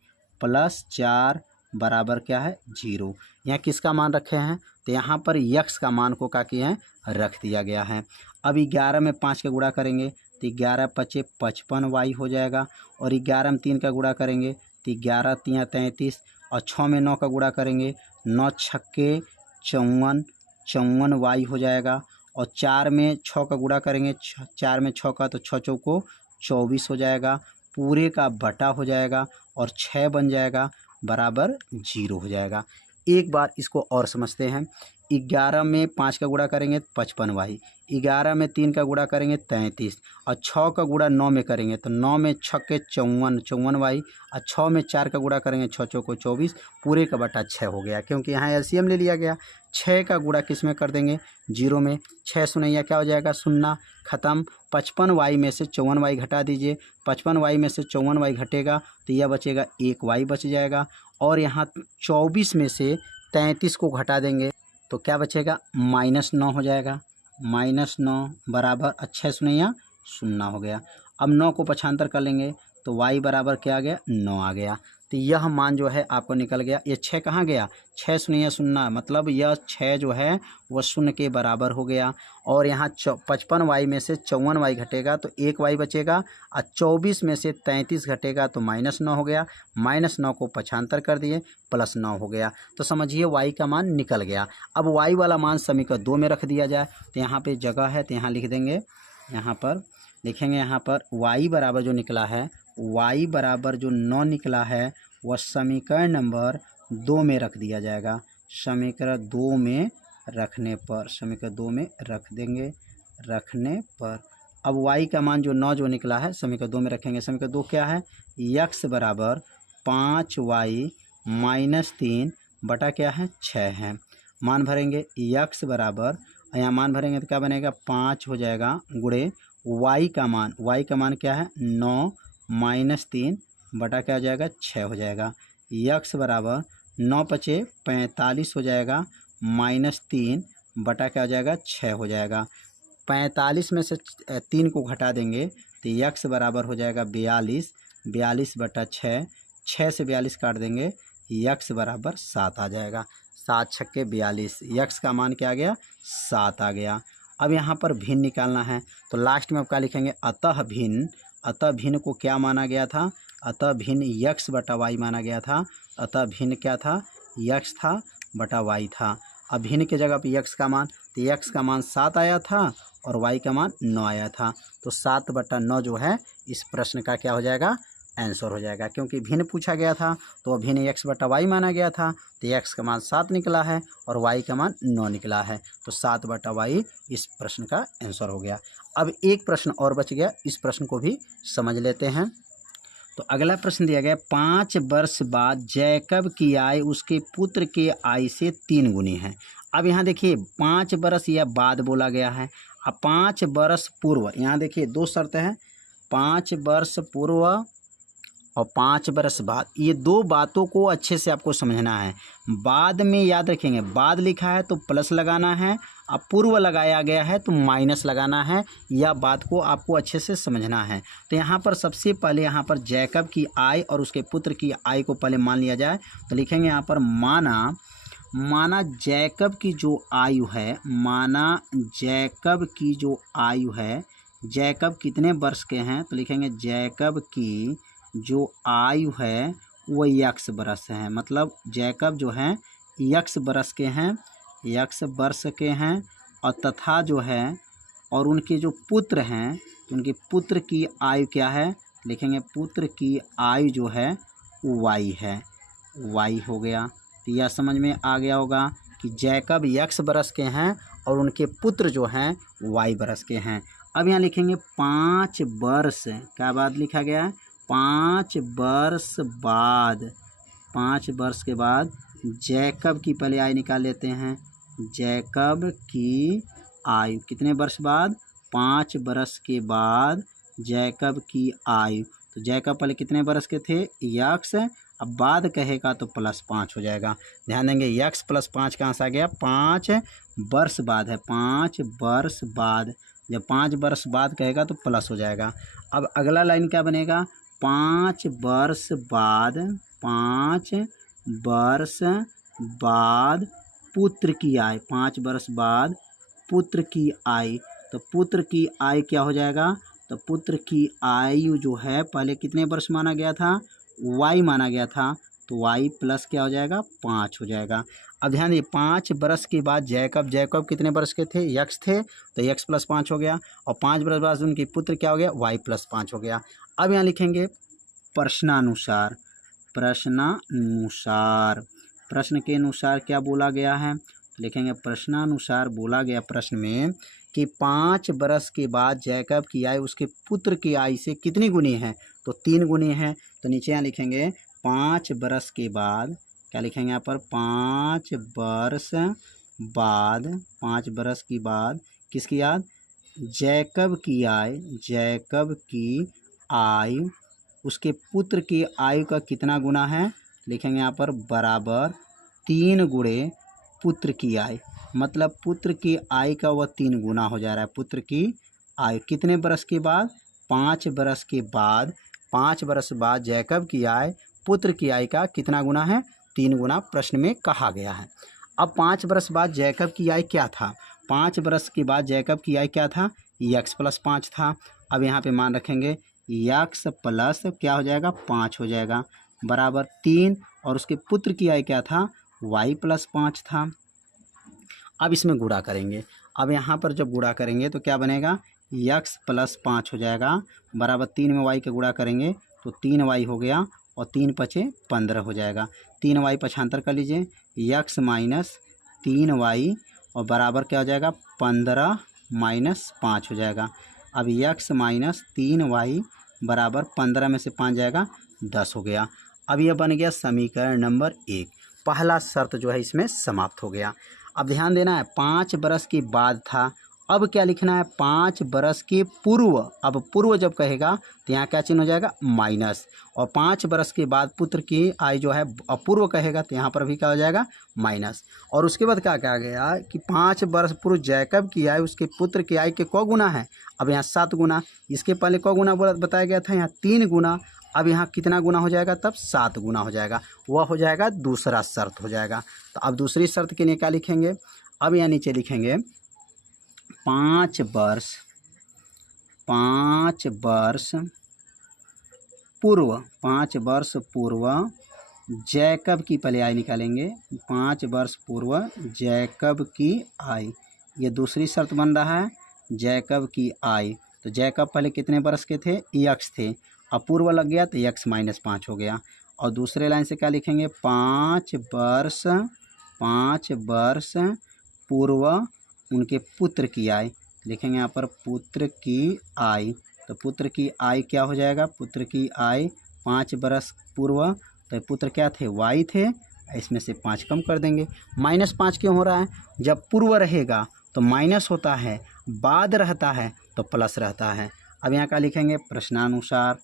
+4 बराबर क्या है 0। यहाँ किसका मान रखे हैं तो यहाँ पर x का मान को क्या किए हैं रख दिया गया है। अब 11 में 5 का गुणा करेंगे तो 11 × 5 = 55y हो जाएगा और 11 में 3 का गुणा करेंगे तो 11 × 3 = 33 और 6 में 9 का गुणा करेंगे 9 × 6 = 54, 54y हो जाएगा और 4 में 6 का गुणा करेंगे 4 में 6 का तो 6 चौको 24 हो जाएगा, पूरे का बटा हो जाएगा और 6 बन जाएगा बराबर 0 हो जाएगा। एक बार इसको और समझते हैं। 11 में 5 का गुणा करेंगे 55y, 11 में 3 का गुणा करेंगे 33 और 6 का गुणा 9 में करेंगे तो 9 में 6 × 54, 54y और 6 में 4 का गुणा करेंगे 6 चौको 24, पूरे का बटा 6 हो गया क्योंकि यहाँ एलसीएम ले लिया गया। 6 का गुणा किस में कर देंगे 0 में, 6 शून्य क्या हो जाएगा 0 खत्म। 55y में से 54y घटा दीजिए, 55y में से 54y घटेगा तो यह बचेगा 1y बच जाएगा और यहाँ 24 में से 33 को घटा देंगे तो क्या बचेगा -9 हो जाएगा। -9 बराबर 6 शून्य 0 हो गया। अब 9 को पक्षांतर कर लेंगे तो y बराबर क्या आ गया 9 आ गया। तो यह मान जो है आपको निकल गया। ये 6 कहाँ गया 6 शून्य 0 मतलब यह 6 जो है वह 0 के बराबर हो गया और यहाँ 55y में से 54y घटेगा तो 1y बचेगा और 24 में से 33 घटेगा तो -9 हो गया। -9 को पक्षांतर कर दिए +9 हो गया। तो समझिए y का मान निकल गया। अब y वाला मान समीकरण 2 में रख दिया जाए तो यहाँ पे जगह है तो यहाँ लिख देंगे, यहाँ पर लिखेंगे, यहाँ पर y बराबर जो निकला है, y बराबर जो 9 निकला है वह समीकरण नंबर 2 में रख दिया जाएगा। समीकरण 2 में रखने पर, समीकरण 2 में रख देंगे, रखने पर अब y का मान जो 9 जो निकला है समीकरण 2 में रखेंगे। समीकरण 2 क्या है x बराबर 5y -3 बटा क्या है 6 है। मान भरेंगे x बराबर, यहाँ मान भरेंगे तो क्या बनेगा 5 हो जाएगा गुणे y का मान क्या है 9 -3 बटा क्या हो जाएगा 6 हो जाएगा। x बराबर 9 × 5 = 45 हो जाएगा -3 बटा क्या हो जाएगा 6 हो जाएगा। 45 में से 3 को घटा देंगे तो x बराबर हो जाएगा 42, 42 बटा 6, 6 से 42 काट देंगे x बराबर 7 आ जाएगा। 7 × 6 = 42, x का मान क्या आ गया 7 आ गया। अब यहाँ पर भिन्न निकालना है तो लास्ट में आप क्या लिखेंगे अतः भिन्न को क्या माना गया था, अतः भिन्न x बटा y माना गया था। अतः भिन्न क्या था x था बटा y था। अब भिन्न की जगह पे x का मान, तो x का मान 7 आया था और y का मान 9 आया था तो 7 बटा 9 जो है इस प्रश्न का क्या हो जाएगा आंसर हो जाएगा। क्योंकि भिन्न पूछा गया था तो भिन्न x बटा y माना गया था तो x का मान 7 निकला है और y का मान 9 निकला है तो 7 बटा y इस प्रश्न का आंसर हो गया। अब एक प्रश्न और बच गया, इस प्रश्न को भी समझ लेते हैं। तो अगला प्रश्न दिया गया 5 वर्ष बाद जैकब की आय उसके पुत्र के आय से 3 गुनी है। अब यहाँ देखिए 5 बरस या बाद बोला गया है। अब 5 बरस पूर्व, यहाँ देखिए दो शर्त है, 5 वर्ष पूर्व और 5 बरस बाद। ये दो बातों को अच्छे से आपको समझना है। बाद में याद रखेंगे, बाद लिखा है तो प्लस लगाना है, अब पूर्व लगाया गया है तो माइनस लगाना है। यह बात को आपको अच्छे से समझना है। तो यहाँ पर सबसे पहले यहाँ पर जैकब की आय और उसके पुत्र की आय को पहले मान लिया जाए। तो लिखेंगे यहाँ पर माना जैकब की जो आयु है, माना जैकब की जो आयु है, जैकब कितने वर्ष के हैं, तो लिखेंगे जैकब की जो आयु है वो यक्स बरस है। मतलब जैकब जो है यक्स बरस के हैं, यक्स वर्ष के हैं। और तथा जो है और उनके जो पुत्र हैं, उनके पुत्र की आयु क्या है, लिखेंगे पुत्र की आयु जो है वाई है, वाई हो गया। तो यह समझ में आ गया होगा कि जैकब यक्स बरस के हैं और उनके पुत्र जो हैं वाई बरस के हैं। अब यहाँ लिखेंगे 5 वर्ष, क्या बात लिखा गया है, 5 वर्ष बाद, 5 वर्ष के बाद जैकब की पहले आयु निकाल लेते हैं। जैकब की आयु कितने वर्ष बाद, 5 वर्ष के बाद जैकब की आयु। तो जैकब पहले कितने वर्ष के थे, यक्स, अब बाद कहेगा तो +5 हो जाएगा। ध्यान देंगे यक्स +5 कहाँ से आ गया, 5 वर्ष बाद है, 5 वर्ष बाद। जब 5 वर्ष बाद कहेगा तो प्लस हो जाएगा। अब अगला लाइन क्या बनेगा, 5 वर्ष बाद, 5 वर्ष बाद पुत्र की आय, 5 वर्ष बाद पुत्र की आय। तो पुत्र की आय क्या हो जाएगा, तो पुत्र की आयु जो है पहले कितने वर्ष माना गया था, वाई माना गया था, तो वाई प्लस क्या हो जाएगा, 5 हो जाएगा। अब ध्यान दिए 5 वर्ष के बाद जैकब कितने वर्ष के थे, यक्स थे, तो यक्स +5 हो गया। और 5 वर्ष बाद उनके पुत्र क्या हो गया, वाई +5 हो गया। अब यहाँ लिखेंगे प्रश्नानुसार, प्रश्नानुसार, प्रश्न के अनुसार क्या बोला गया है, लिखेंगे प्रश्नानुसार बोला गया प्रश्न में कि 5 वर्ष के बाद जैकब की आयु उसके पुत्र की आयु से कितनी गुनी है, तो 3 गुनी है। तो नीचे यहाँ लिखेंगे 5 वर्ष के बाद, क्या लिखेंगे यहाँ पर, 5 वर्ष बाद, 5 वर्ष की बाद किसकी याद, जैकब की आयु, जैकब की आयु उसके पुत्र की आयु का कितना गुना है, लिखेंगे यहाँ पर बराबर 3 गुणे पुत्र की आयु। मतलब पुत्र की आयु का वह 3 गुना हो जा रहा है। पुत्र की आयु कितने वर्ष के बाद, 5 वर्ष के बाद, 5 वर्ष बाद जैकब की आयु पुत्र की आयु का कितना गुना है, 3 गुना प्रश्न में कहा गया है। अब 5 वर्ष बाद जैकब की आयु क्या था, 5 वर्ष के बाद जैकब की आयु क्या था, यक्स +5 था। अब यहाँ पे मान रखेंगे यक्स प्लस क्या हो जाएगा, 5 हो जाएगा, बराबर 3। और उसके पुत्र की आयु क्या था, वाई +5 था। अब इसमें गुणा करेंगे। अब यहाँ पर जब गुणा करेंगे तो क्या बनेगा, यक्स +5 हो जाएगा, बराबर 3 में वाई का गुणा करेंगे तो 3 वाई हो गया और 3 × 5 = 15 हो जाएगा। 3 वाई पक्षांतर कर लीजिए, यक्स - 3 वाई और बराबर क्या हो जाएगा, 15 - 5 हो जाएगा। अब यक्स - 3 वाई बराबर 15 में से 5 जाएगा 10 हो गया। अब यह बन गया समीकरण नंबर 1। पहला शर्त जो है इसमें समाप्त हो गया। अब ध्यान देना है 5 वर्ष के बाद था, अब क्या लिखना है, 5 वर्ष के पूर्व। अब पूर्व जब कहेगा तो यहाँ क्या चिन्ह हो जाएगा, माइनस। और 5 वर्ष के बाद पुत्र की आयु जो है अपूर्व कहेगा तो यहाँ पर भी क्या हो जाएगा, माइनस। और उसके बाद क्या कहा गया कि 5 वर्ष पूर्व जैकब की आयु उसके पुत्र की आयु के कौ गुना है, अब यहाँ 7 गुना। इसके पहले कौ गुना बताया गया था, यहाँ 3 गुना। अब यहाँ कितना गुना हो जाएगा, तब 7 गुना हो जाएगा। वह हो जाएगा दूसरा शर्त हो जाएगा। तो अब दूसरी शर्त के लिए क्या लिखेंगे, अब यहाँ नीचे लिखेंगे 5 वर्ष पूर्व, 5 वर्ष पूर्व जैकब की पहले आयु निकालेंगे, 5 वर्ष पूर्व जैकब की आयु, ये दूसरी शर्त बन रहा है, जैकब की आयु। तो जैकब पहले कितने वर्ष के थे, यक्स थे, अपूर्व लग गया तो यक्स -5 हो गया। और दूसरे लाइन से क्या लिखेंगे, 5 वर्ष पूर्व उनके पुत्र की आयु, लिखेंगे यहाँ पर पुत्र की आयु। तो पुत्र की आयु क्या हो जाएगा, पुत्र की आयु 5 वर्ष पूर्व, तो पुत्र क्या थे, वाई थे, इसमें से 5 कम कर देंगे। -5 क्यों हो रहा है? जब पूर्व रहेगा तो माइनस होता है, बाद रहता है तो प्लस रहता है। अब यहाँ का लिखेंगे प्रश्नानुसार।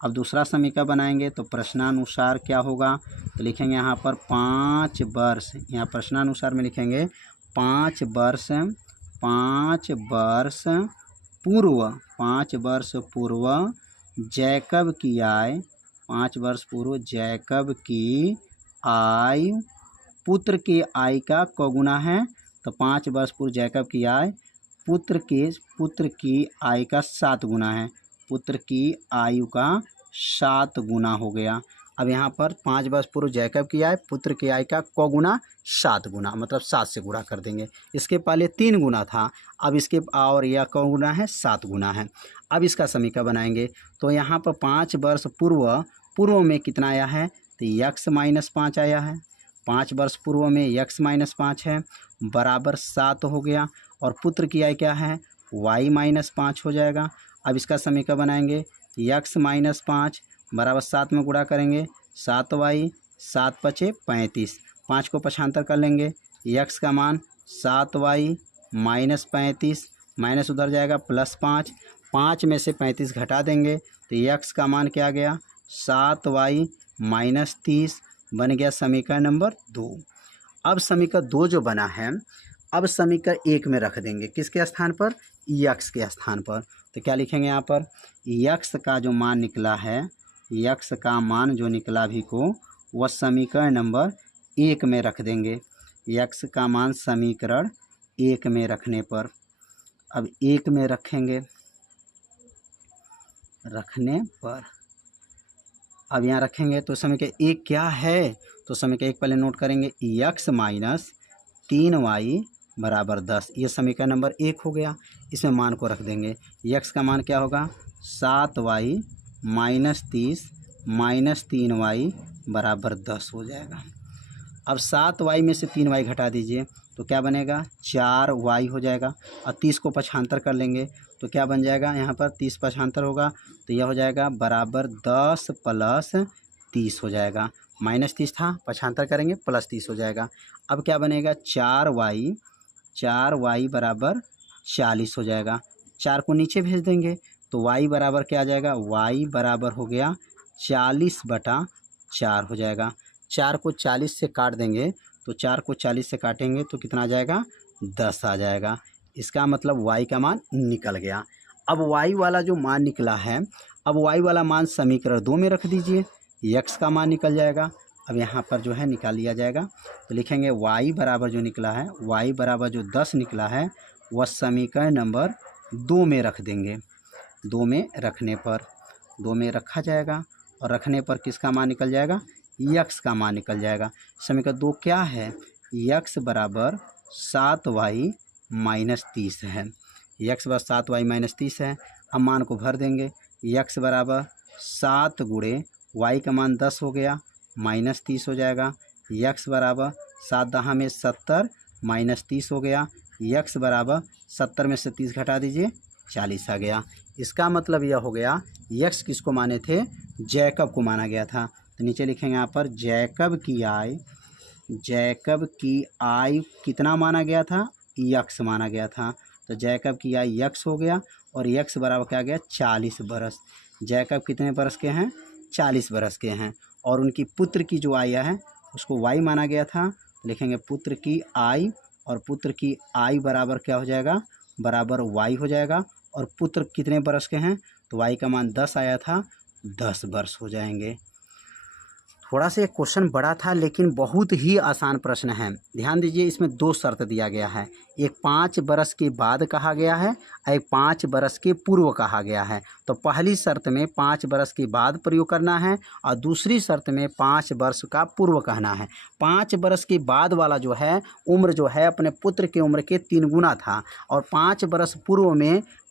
अब दूसरा समीकरण बनाएंगे तो प्रश्नानुसार क्या होगा, तो लिखेंगे यहाँ पर 5 वर्ष, यहाँ प्रश्नानुसार में लिखेंगे 5 वर्ष, 5 वर्ष पूर्व, 5 वर्ष पूर्व जैकब की आय, 5 वर्ष पूर्व जैकब की आय पुत्र की आय का कौगुना है, तो 5 वर्ष पूर्व जैकब की आय पुत्र की आय का 7 गुना है, पुत्र की आयु का 7 गुना हो गया। अब यहाँ पर 5 वर्ष पूर्व जैकब की आय पुत्र की आय का कौगुना 7 गुना, मतलब 7 से गुणा कर देंगे। इसके पहले 3 गुना था, अब इसके और यह कौगुना है 7 गुना है। अब इसका समीकरण बनाएंगे तो यहाँ पर 5 वर्ष पूर्व में कितना आया है, तो x-5 आया है। 5 वर्ष पूर्व में x-5 है बराबर 7 हो गया, और पुत्र की आय क्या है, y-5 हो जाएगा। अब इसका समीकरण बनाएंगे x-5 बराबर 7 में गुणा करेंगे 7y, 7 पचे 35, 5 को पक्षांतर कर लेंगे, x का मान 7y -35, माइनस उधर जाएगा +5, 5 में से 35 घटा देंगे तो x का मान क्या आ गया 7y -30, बन गया समीकरण नंबर 2। अब समीकरण 2 जो बना है, अब समीकरण 1 में रख देंगे, किसके स्थान पर, x के स्थान पर। तो क्या लिखेंगे यहाँ पर, x का जो मान निकला है, x का मान जो निकला भी को, वह समीकरण नंबर 1 में रख देंगे। x का मान समीकरण 1 में रखने पर, अब 1 में रखेंगे, रखने पर अब यहाँ रखेंगे तो समीकरण 1 क्या है, तो समीकरण 1 पहले नोट करेंगे, x - 3y बराबर 10, ये समीकरण नंबर 1 हो गया। इसमें मान को रख देंगे, x का मान क्या होगा 7y -30 -3y बराबर 10 हो जाएगा। अब 7y में से 3y घटा दीजिए तो क्या बनेगा 4y हो जाएगा, और 30 को पक्षांतर कर लेंगे तो क्या बन जाएगा, यहाँ पर 30 पक्षांतर होगा तो यह हो जाएगा बराबर 10 + 30 हो जाएगा। -30 था, पक्षांतर करेंगे +30 हो जाएगा। अब क्या बनेगा 4y बराबर 40 हो जाएगा। 4 को नीचे भेज देंगे तो y बराबर क्या आ जाएगा, y बराबर हो गया 40/4 हो जाएगा। 4 को 40 से काट देंगे तो 4 को 40 से काटेंगे तो कितना आ जाएगा 10 आ जाएगा। इसका मतलब y का मान निकल गया। अब y वाला जो मान निकला है, अब y वाला मान समीकरण 2 में रख दीजिए, x का मान निकल जाएगा। अब यहाँ पर जो है निकाल लिया जाएगा तो लिखेंगे y बराबर जो निकला है, y बराबर जो 10 निकला है वह समीकरण नंबर 2 में रख देंगे। 2 में रखने पर 2 में रखा जाएगा, और रखने पर किसका मान निकल जाएगा, x का मान निकल जाएगा। समीकरण 2 क्या है, x बराबर 7y -30 है, x बराबर 7y -30 है। अब मान को भर देंगे, x बराबर 7 गुणे y का मान 10 हो गया -30 हो जाएगा। x बराबर 7 दहा में 70 -30 हो गया। x बराबर 70 में से 30 घटा दीजिए 40 आ गया। इसका मतलब यह हो गया x किसको माने थे, जैकब को माना गया था। तो नीचे लिखेंगे यहाँ पर जैकब की आय कितना माना गया था, x माना गया था। तो जैकब की आय x हो गया, और x बराबर क्या गया 40 बरस। जैकब कितने बरस के हैं, 40 बरस के हैं, और उनकी पुत्र की जो आय है उसको y माना गया था। तो लिखेंगे पुत्र की आय, और पुत्र की आय बराबर क्या हो जाएगा, बराबर y हो जाएगा। और पुत्र कितने बरस के हैं, तो y का मान 10 आया था, 10 वर्ष हो जाएंगे। थोड़ा सा क्वेश्चन बड़ा था लेकिन बहुत ही आसान प्रश्न है। ध्यान दीजिए, इसमें 2 शर्त दिया गया है, एक 5 बरस के बाद कहा गया है, एक 5 बरस के पूर्व कहा गया है। तो पहली शर्त में 5 बरस के बाद प्रयोग करना है, और दूसरी शर्त में 5 वर्ष का पूर्व कहना है। 5 बरस के बाद वाला जो है उम्र जो है अपने पुत्र की उम्र के 3 गुना था, और 5 बरस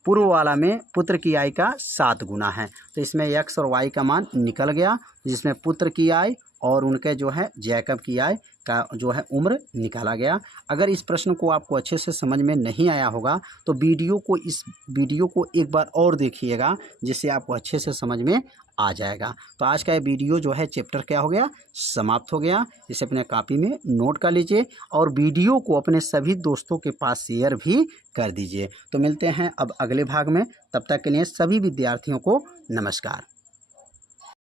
पूर्व वाला में पुत्र की आय का 7 गुना है। तो इसमें x और y का मान निकल गया, जिसमें पुत्र की आय और उनके जो है जैकब की आय का जो है उम्र निकाला गया। अगर इस प्रश्न को आपको अच्छे से समझ में नहीं आया होगा तो इस वीडियो को एक बार और देखिएगा, जिससे आपको अच्छे से समझ में आ जाएगा। तो आज का ये वीडियो जो है चैप्टर क्या हो गया, समाप्त हो गया। इसे अपने कॉपी में नोट कर लीजिए और वीडियो को अपने सभी दोस्तों के पास शेयर भी कर दीजिए। तो मिलते हैं अब अगले भाग में, तब तक के लिए सभी विद्यार्थियों को नमस्कार।